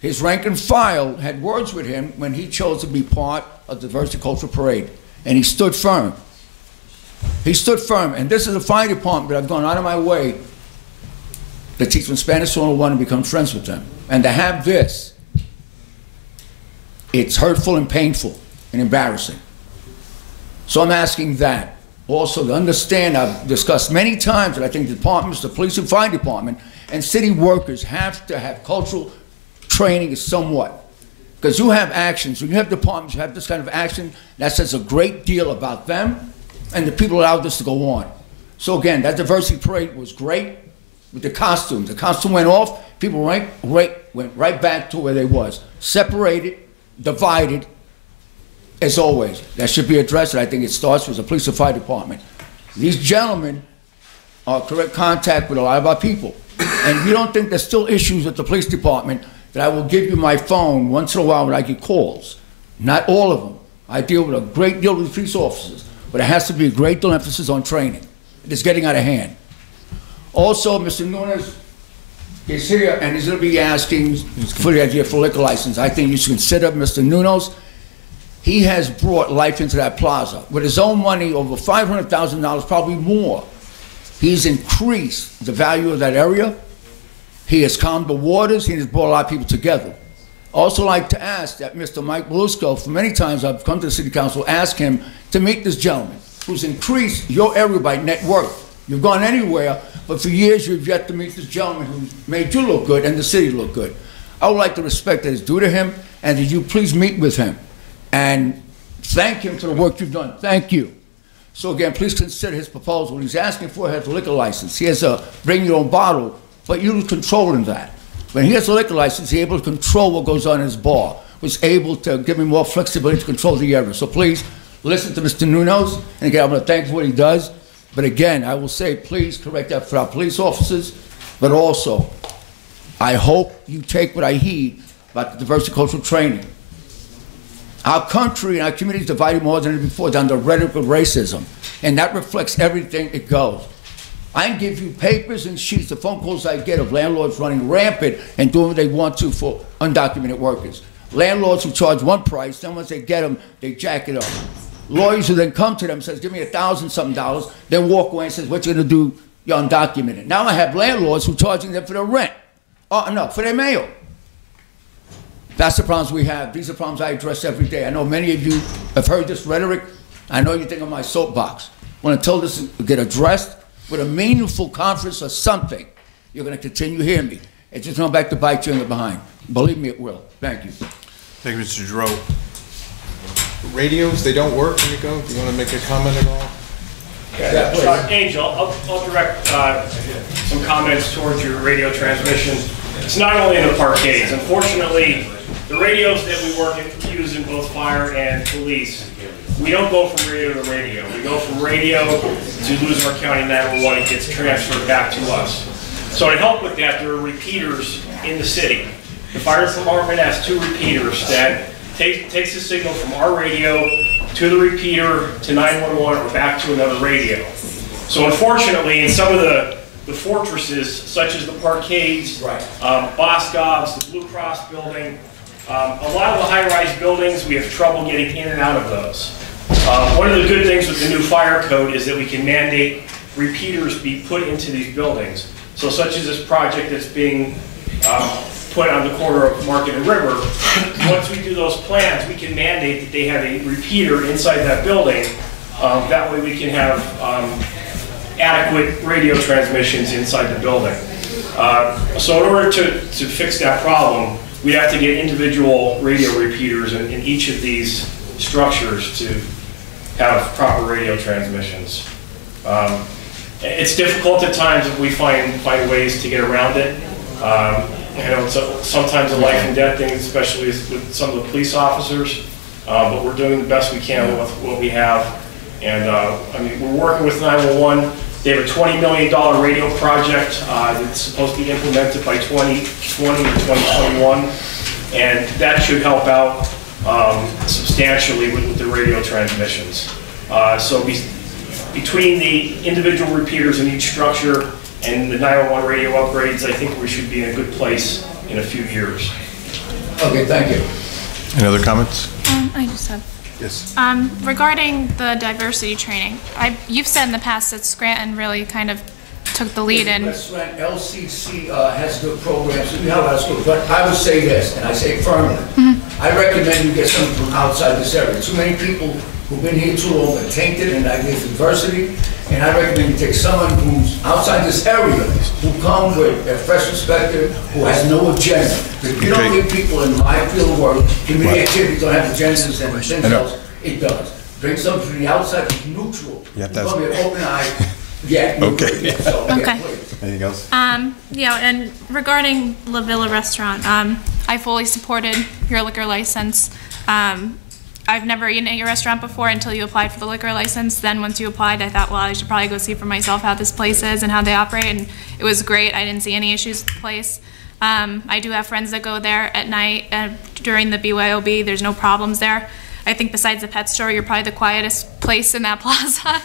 his rank and file had words with him when he chose to be part of the Diversity Cultural Parade, and he stood firm. He stood firm, and this is a fire department that I've gone out of my way to teach them Spanish 101 and become friends with them. And to have this, it's hurtful and painful and embarrassing. So I'm asking that. Also to understand, I've discussed many times that I think the departments, the police and fire department, and city workers have to have cultural training somewhat. Because you have actions, when you have departments, you have this kind of action, that says a great deal about them and the people allowed this to go on. So again, that diversity parade was great with the costumes. The costume went off, people went right back to where they was. Separated, divided, as always. That should be addressed, and I think it starts with the police and fire department. These gentlemen are in correct contact with a lot of our people. And if you don't think there's still issues with the police department, then I will give you my phone once in a while when I get calls. Not all of them. I deal with a great deal with police officers, but it has to be a great deal of emphasis on training. It's getting out of hand. Also, Mr. Nunes is here, and he's going to be asking for the idea for liquor license. I think you should consider Mr. Nunes. He has brought life into that plaza. With his own money, over $500,000, probably more. He's increased the value of that area. He has calmed the waters. He has brought a lot of people together. Also like to ask that Mr. Mike Belusco, for many times I've come to the city council, ask him to meet this gentleman who's increased your area by net worth. You've gone anywhere, but for years you've yet to meet this gentleman who's made you look good and the city look good. I would like the respect that is due to him, and that you please meet with him and thank him for the work you've done. Thank you. So again, please consider his proposal. What he's asking for has a liquor license. He has a bring your own bottle, but you lose control in that. When he has a liquor license, he's able to control what goes on in his bar, was able to give him more flexibility to control the area. So please, listen to Mr. Nunes, and again, I'm going to thank him for what he does, but again, I will say, please correct that for our police officers, but also, I hope you take what I heed about the diversity cultural training. Our country and our community is divided more than ever before down the rhetoric of racism, and that reflects everything it goes. I can give you papers and sheets, the phone calls I get of landlords running rampant and doing what they want to for undocumented workers. Landlords who charge one price, then once they get them, they jack it up. Lawyers who then come to them and says, give me $1,000-something, then walk away and says, what you gonna do, you're undocumented. Now I have landlords who are charging them for their rent. Oh, no, for their mail. That's the problems we have. These are problems I address every day. I know many of you have heard this rhetoric. I know you think of my soapbox. When until this get addressed with a meaningful conference or something, you're gonna continue to hear me. It's just going back to bite you in the behind. Believe me, it will. Thank you. Thank you, Mr. Giroux. Radios, they don't work when you go? Do you want to make a comment at all? Angel, I'll direct some comments towards your radio transmission. It's not only in the parkades. Unfortunately, the radios that we use in both fire and police, we don't go from radio to radio. We go from radio to Wilkes-Barre County 911. It gets transferred back to us. So to help with that, there are repeaters in the city. The fire department has 2 repeaters that takes the signal from our radio to the repeater to 911 or back to another radio. So unfortunately, in some of the fortresses, such as the Parkades, Boscov's, the Blue Cross building, a lot of the high-rise buildings, we have trouble getting in and out of those. One of the good things with the new fire code is that we can mandate repeaters be put into these buildings. So such as this project that's being put on the corner of Market and River, once we do those plans, we can mandate that they have a repeater inside that building. That way we can have adequate radio transmissions inside the building. So in order to fix that problem, we have to get individual radio repeaters in each of these structures to have proper radio transmissions. It's difficult at times if we find ways to get around it. You know, it's sometimes a life and death thing, especially with some of the police officers. But we're doing the best we can with what we have. And I mean, we're working with 911. They have a $20 million radio project that's supposed to be implemented by 2020 or 2021. And that should help out substantially with the radio transmissions. So between the individual repeaters in each structure and the 911 radio upgrades, I think we should be in a good place in a few years. Okay, thank you. Any other comments? I just have. Yes. Regarding the diversity training, you've said in the past that Scranton really kind of took the lead in. LCC has good programs, so you have a lot of schools, but I would say this, and I say firmly, I recommend you get someone from outside this area. Too many people who've been here too long are tainted in ideas of diversity, and I recommend you take someone who's outside this area, who come with a fresh perspective, who has no agenda. If you don't get people in my field of work, community activities don't have agendas and themselves, it does. Bring someone from the outside who's neutral. You have to who's have... gonna be an open eye. Yeah. Okay. Yeah, so, okay. Anything else? Yeah, and regarding La Villa Restaurant, I fully supported your liquor license. I've never eaten at your restaurant before until you applied for the liquor license. Then once you applied, I thought, well, I should probably go see for myself how this place is and how they operate, and it was great. I didn't see any issues with the place. I do have friends that go there at night during the BYOB. There's no problems there. I think besides the pet store, you're probably the quietest place in that plaza.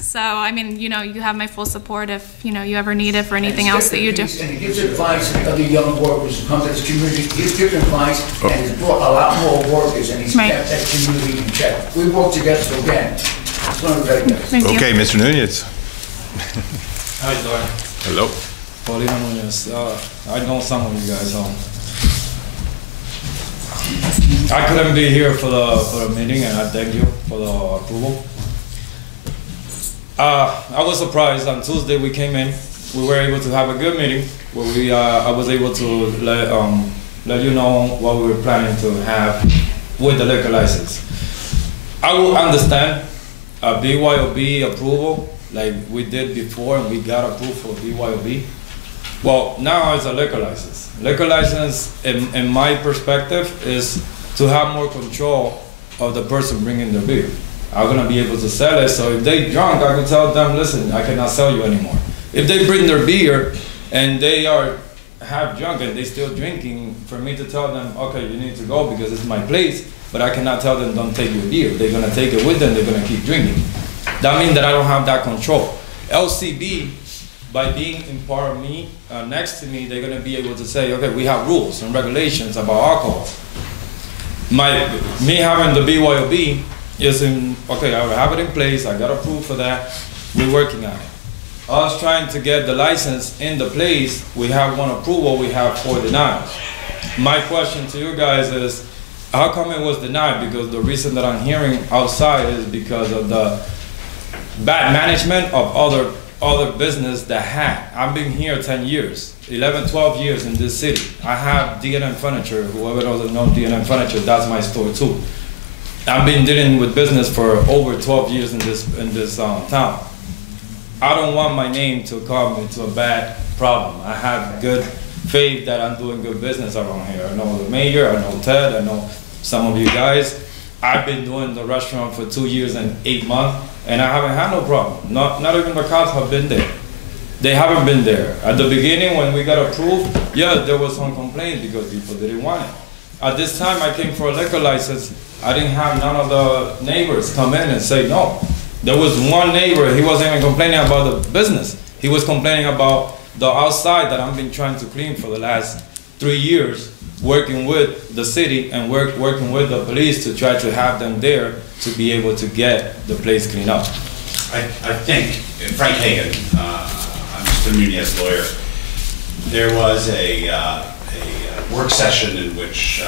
So, I mean, you know, you have my full support if, you know, you ever need it for anything else that you do. And he gives advice to the other young workers who come to this community. He's given advice and he's brought a lot more workers and he's kept that community in check. We work together, so again, it's one of the great guys. Okay, Mr. Nunez. How you doing? Hello. Paulina Nunez. I know some of you guys. I couldn't be here for the meeting, and I thank you for the approval. I was surprised on Tuesday we came in we were able to have a good meeting where I was able to let you know what we were planning to have with the liquor license. I will understand a BYOB approval like we did before, and we got approved for BYOB. Well, now it's a liquor license. Liquor license, in my perspective, is to have more control of the person bringing the beer. I'm gonna be able to sell it, so if they drunk, I can tell them, listen, I cannot sell you anymore. If they bring their beer and they are half drunk and they still drinking, for me to tell them, okay, you need to go because it's my place, but I cannot tell them don't take your beer. They're gonna take it with them, they're gonna keep drinking. That means that I don't have that control. LCB, by being in part of me, next to me, they're gonna be able to say, okay, we have rules and regulations about alcohol. Me having the BYOB is okay, I have it in place, I got approved for that, we're working on it. Us trying to get the license in the place, we have 1 approval, we have 4 denials. My question to you guys is, how come it was denied? Because the reason that I'm hearing outside is because of the bad management of other business that had. I've been here 10 years, 11, 12 years in this city. I have D&M Furniture. Whoever doesn't know D&M Furniture, that's my store too. I've been dealing with business for over 12 years in this town. I don't want my name to come into a bad problem. I have good faith that I'm doing good business around here. I know the mayor, I know Ted, I know some of you guys. I've been doing the restaurant for 2 years and 8 months, and I haven't had no problem. Not even the cops have been there. They haven't been there. At the beginning, when we got approved, yeah, there was some complaints because people didn't want it. At this time, I came for a liquor license. I didn't have none of the neighbors come in and say no. There was one neighbor, he wasn't even complaining about the business. He was complaining about the outside that I've been trying to clean for the last 3 years, working with the city and working with the police to try to have them there to be able to get the place cleaned up. I think, Frank Hagan, Mr. Nunez's lawyer, there was a work session in which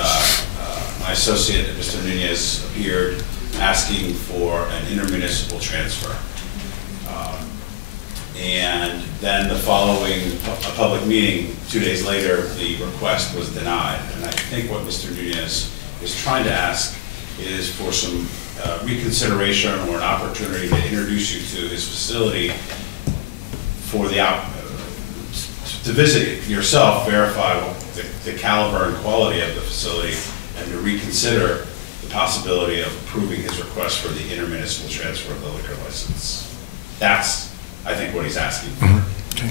my associate, Mr. Nunez, appeared asking for an intermunicipal transfer. And then the following public meeting, 2 days later, the request was denied. And I think what Mr. Nunez is trying to ask is for some reconsideration or an opportunity to introduce you to his facility for to visit yourself, verify the caliber and quality of the facility, and to reconsider the possibility of approving his request for the intermunicipal transfer of the liquor license. That's, I think, what he's asking for. Okay.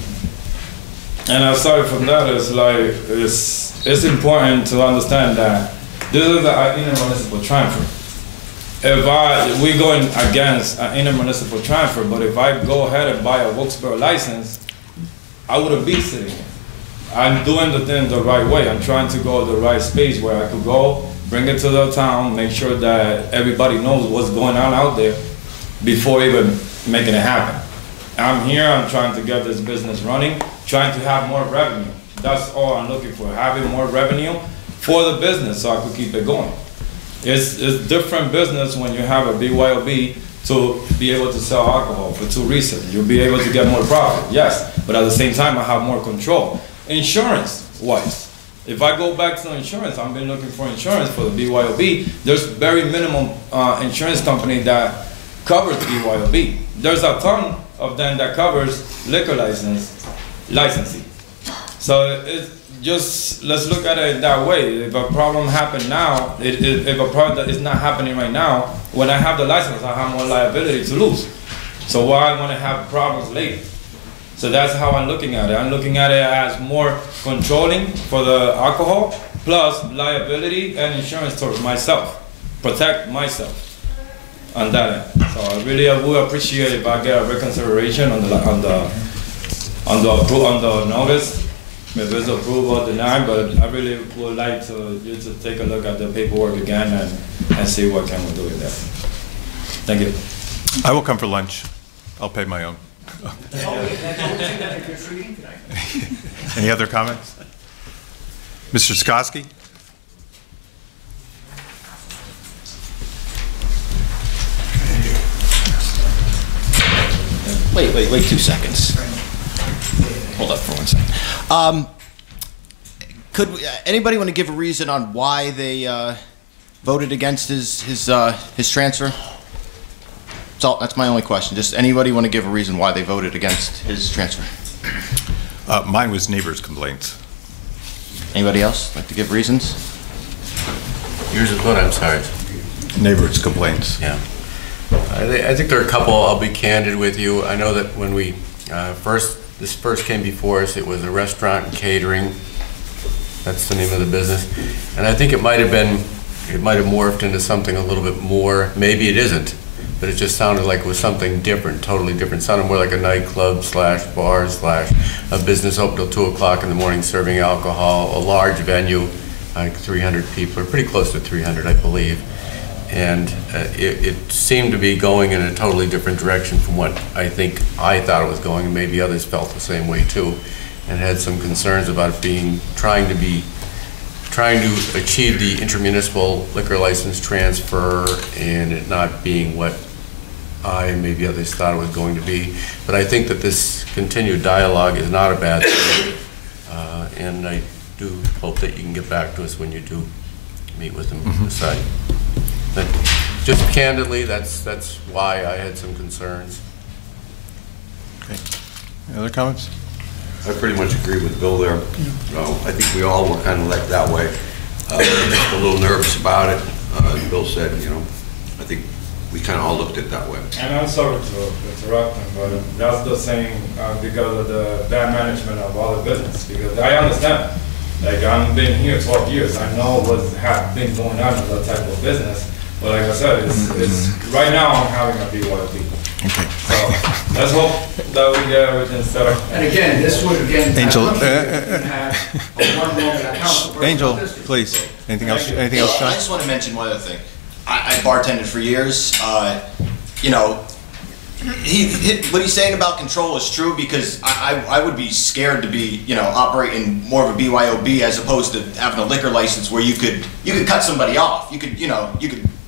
And aside from that, it's important to understand that this is the intermunicipal transfer. If we're going against an intermunicipal transfer, but if I go ahead and buy a Wilkes-Barre license, I wouldn't be sitting here. I'm doing the thing the right way. I'm trying to go to the right space where I could go, bring it to the town, make sure that everybody knows what's going on out there before even making it happen. I'm here, I'm trying to get this business running, trying to have more revenue. That's all I'm looking for, having more revenue for the business so I could keep it going. It's different business when you have a BYOB to be able to sell alcohol for 2 reasons. You'll be able to get more profit, yes, but at the same time I have more control. Insurance-wise, if I go back to insurance, I've been looking for insurance for the BYOB. There's very minimum insurance company that covers BYOB. There's a ton of them that covers liquor licensing. So it's just, let's look at it that way. If a problem happened now, if a problem that is not happening right now, when I have the license, I have more liability to lose. So why I want to have problems later? So that's how I'm looking at it. I'm looking at it as more controlling for the alcohol, plus liability and insurance towards myself, protect myself on that end. So I really would appreciate if I get a reconsideration on the notice, if it's approved or denied. But I really would like you to take a look at the paperwork again and see what can we do with that. Thank you. I will come for lunch. I'll pay my own. Any other comments? Mr. Skoski? Wait 2 seconds. one second. Anybody want to give a reason on why they voted against his transfer? That's my only question. Just anybody want to give a reason why they voted against his transfer? Mine was neighbors' complaints. Anybody else like to give reasons? Yours is what? I'm sorry. Neighbors' complaints. Yeah. I think there are a couple. I'll be candid with you. I know that when we this first came before us, it was a restaurant and catering. That's the name of the business. And I think it might have morphed into something a little bit more. Maybe it isn't, but it just sounded like it was something different, totally different. It sounded more like a nightclub slash bar slash a business open till 2 o'clock in the morning serving alcohol, a large venue, like 300 people, or pretty close to 300, I believe. And it seemed to be going in a totally different direction from what I thought it was going, and maybe others felt the same way too, and had some concerns about trying to achieve the intermunicipal liquor license transfer and it not being what I and maybe others thought it was going to be. But I think that this continued dialogue is not a bad thing, and I do hope that you can get back to us when you do meet with them and decide. But just candidly, that's why I had some concerns. Okay. Any other comments? I pretty much agree with Bill there. I think we all were kind of like that way. A little nervous about it. Bill said, I think we kind of all looked at it that way. And I'm sorry to interrupt him, but that's the same because of the bad management of other business. Because I understand, like I've been here 12 years. I know what's been going on in that type of business. But like I said, it's right now I'm having a BYOB. Okay. So let's hope that we get everything set up. And again, this would Angel, have Angel, please. Anything else? Anything else, John? I just want to mention one other thing. I bartended for years. You know, what he's saying about control is true because I would be scared to be, operating more of a BYOB as opposed to having a liquor license where you could cut somebody off. You could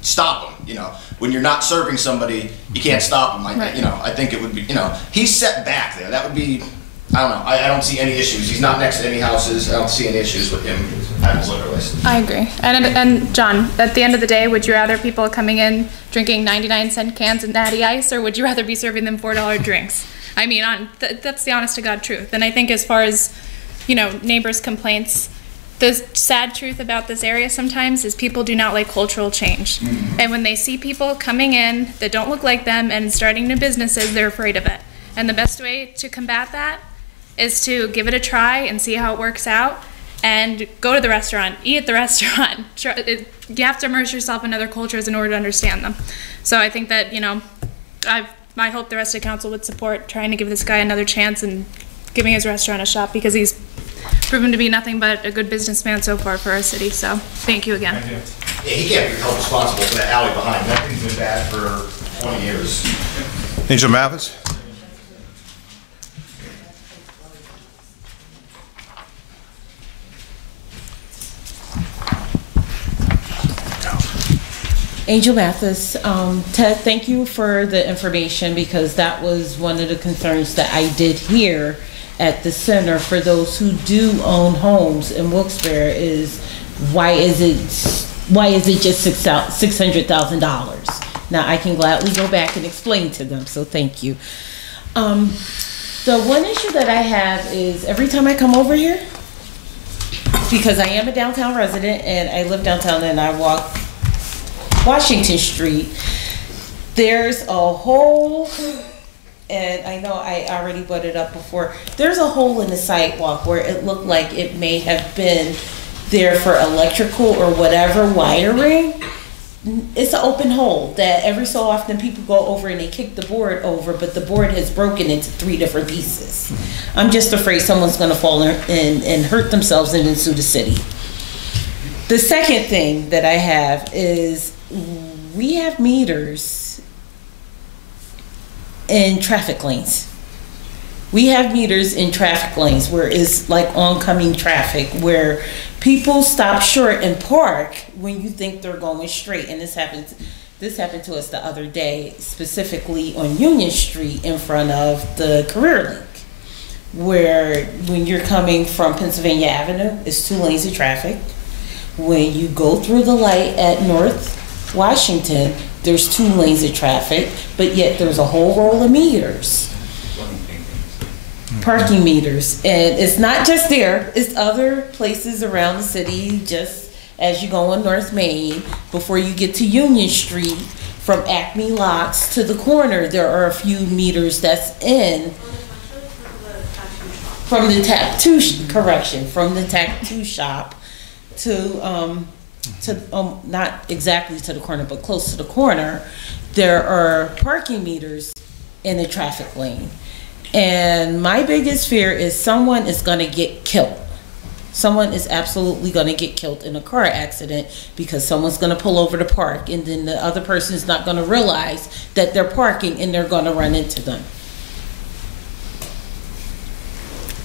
stop them. When you're not serving somebody, you can't stop them. I think it would be, he's set back there. That would be, I don't know. I don't see any issues. He's not next to any houses. I don't see any issues with him having his liquor license. I agree. And John, at the end of the day, would you rather people coming in drinking 99-cent cans of Natty Ice, or would you rather be serving them $4 drinks? I mean, that's the honest to God truth. And I think as far as, neighbors' complaints, the sad truth about this area sometimes is people do not like cultural change. Mm-hmm. And when they see people coming in that don't look like them and starting new businesses, they're afraid of it. And the best way to combat that is to give it a try and see how it works out, and go to the restaurant, eat at the restaurant. You have to immerse yourself in other cultures in order to understand them. So I think that, I hope the rest of council would support trying to give this guy another chance and giving his restaurant a shot, because he's proven to be nothing but a good businessman so far for our city. So thank you again. Yeah, he can't be held responsible for that alley behind. That thing's been bad for 20 years. Angel Mathis? Angel Mathis, Ted, thank you for the information, because that was one of the concerns that I did hear at the center for those who do own homes in Wilkes-Barre is why is it just $600,000? Now I can gladly go back and explain to them, so thank you. The one issue that I have is every time I come over here, because I am a downtown resident and I live downtown and I walk Washington Street, there's a hole, and I know I already brought it up before, there's a hole in the sidewalk where it looked like it may have been there for electrical or whatever wiring. It's an open hole that every so often people go over and they kick the board over, but the board has broken into 3 different pieces. I'm just afraid someone's gonna fall and hurt themselves and then sue the city. The second thing that I have is we have meters in traffic lanes. We have meters in traffic lanes where it's like oncoming traffic, where people stop short and park when you think they're going straight. And this happened to us the other day, specifically on Union Street in front of the Career Link. where when you're coming from Pennsylvania Avenue, it's 2 lanes of traffic. When you go through the light at North Washington, there's 2 lanes of traffic, but yet there's a whole roll of meters. Parking meters. And it's not just there, it's other places around the city, just as you go on North Main, before you get to Union Street, from Acme Locks to the corner, there are a few meters that's in from the tattoo shop to not exactly to the corner, but close to the corner. There are parking meters in the traffic lane. And my biggest fear is someone is gonna get killed. Someone is absolutely gonna get killed in a car accident because someone's gonna pull over to park, and then the other person is not gonna realize that they're parking and they're gonna run into them.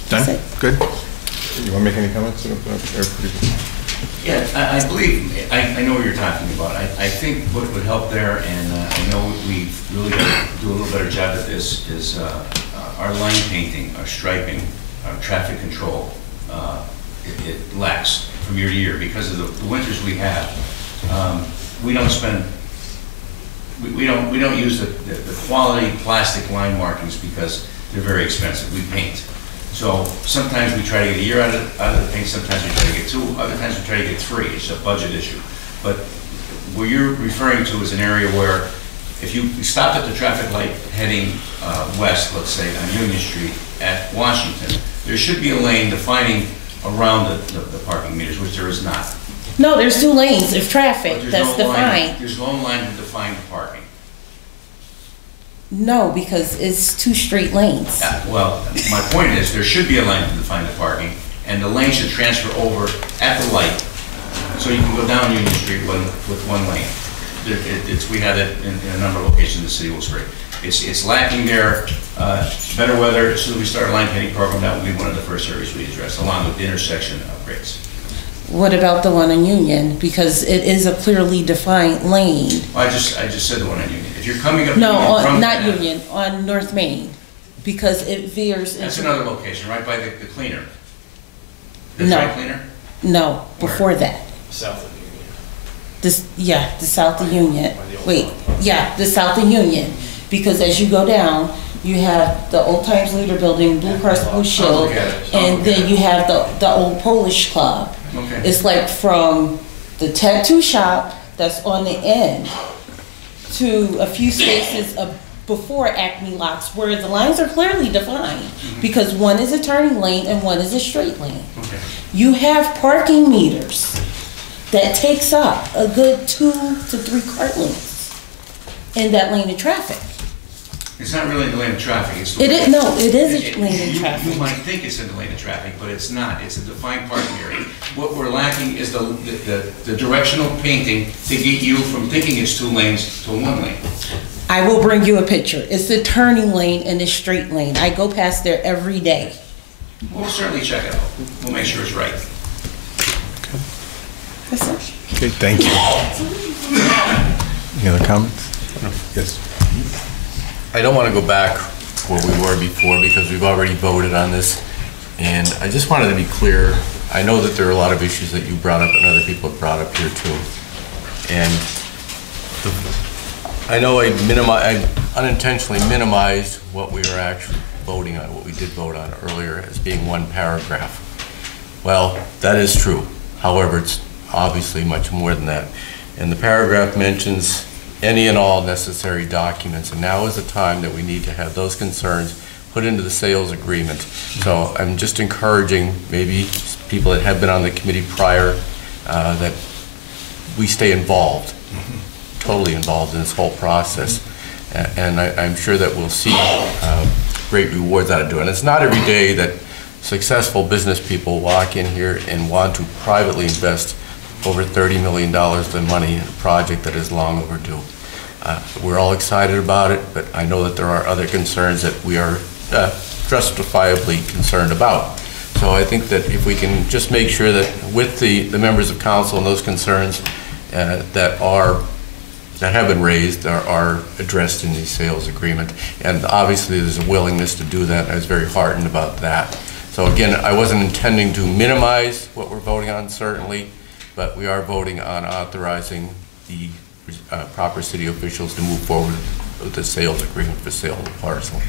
Done? Good? You want to make any comments? Yeah, I believe, I know what you're talking about. I think what would help there, and I know we've really got to do a little better job at this, is our line painting, our striping, our traffic control. It lacks from year to year because of the winters we have. We don't spend, we don't use the quality plastic line markings because they're very expensive. We paint. So sometimes we try to get a year out of the paint, sometimes we try to get 2, other times we try to get 3. It's a budget issue. But what you're referring to is an area where if you stopped at the traffic light heading west, let's say on Union Street at Washington, there should be a lane defining around the parking meters, which there is not. No, there's 2 lanes of traffic that's defined. There's no line to define the parking. No, because it's 2 straight lanes. Well, my point is there should be a line to define the parking, and the lane should transfer over at the light, so you can go down Union Street with 1 lane. We have it in a number of locations in the city of Wilkes-Barre. It's lacking there. Better weather, as soon as we start a line painting program, that will be one of the first areas we address, along with the intersection upgrades. What about the one on Union? Because it is a clearly defined lane. Well, I just said the one on Union. If you're coming up no, Union from not Union, on North Main, because it veers. That's another location, right by the cleaner. The no, dry cleaner. No, before that. South of Union. The south of Union. Wait, yeah, the south of Union, because as you go down, you have the Old Times Leader Building, Blue Cross Blue Shield, and then you have the old Polish Club. Okay. It's like from the tattoo shop that's on the end to a few spaces before Acme Locks, where the lines are clearly defined, because one is a turning lane and one is a straight lane. Okay. You have parking meters that takes up a good 2 to 3 car lengths in that lane of traffic. It's not really in the lane of traffic. It's It is a lane of traffic. You might think it's in the lane of traffic, but it's not. It's a defined parking area. What we're lacking is the directional painting to get you from thinking it's 2 lanes to 1 lane. I will bring you a picture. It's the turning lane and the straight lane. I go past there every day. We'll certainly check it out. We'll make sure it's right. That's it. Okay, thank you. Any other comments? Yes. I don't want to go back where we were before because we've already voted on this. And I just wanted to be clear. I know that there are a lot of issues that you brought up and other people have brought up here too. And I know I unintentionally minimized what we were actually voting on, what we did vote on earlier as being 1 paragraph. Well, that is true. However, it's obviously much more than that. And the paragraph mentions any and all necessary documents, and now is the time that we need to have those concerns put into the sales agreement. So I'm just encouraging maybe people that have been on the committee prior that we stay involved, totally involved in this whole process. And I'm sure that we'll see great rewards out of doing it. It's not every day that successful business people walk in here and want to privately invest over $30 million of money in a project that is long overdue. We're all excited about it, but I know that there are other concerns that we are justifiably concerned about. So I think that if we can just make sure that with the members of council and those concerns that are that have been raised are addressed in the sales agreement. And obviously there's a willingness to do that. I was very heartened about that. So again, I wasn't intending to minimize what we're voting on, certainly, but we are voting on authorizing the proper city officials to move forward with the sales agreement for sale of the parcel.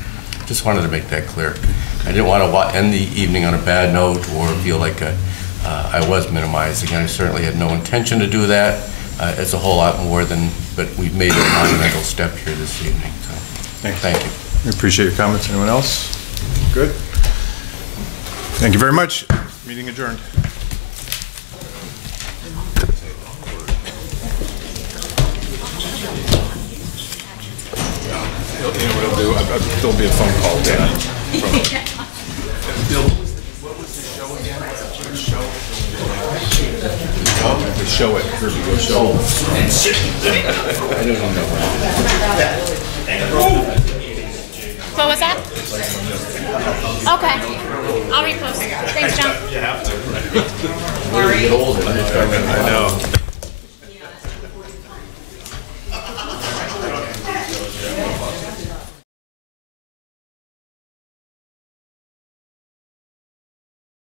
Just wanted to make that clear. I didn't want to end the evening on a bad note or feel like I was minimizing. I certainly had no intention to do that. It's a whole lot more than, but we've made a monumental step here this evening. So, thank you. We appreciate your comments. Anyone else? Good. Thank you very much. Meeting adjourned. You know what I'll do? There'll be a phone call down. Bill, what was the show again? The show at Kirby Go Show. I don't know. What was that? Okay. I'll repost. Thanks, John. I know.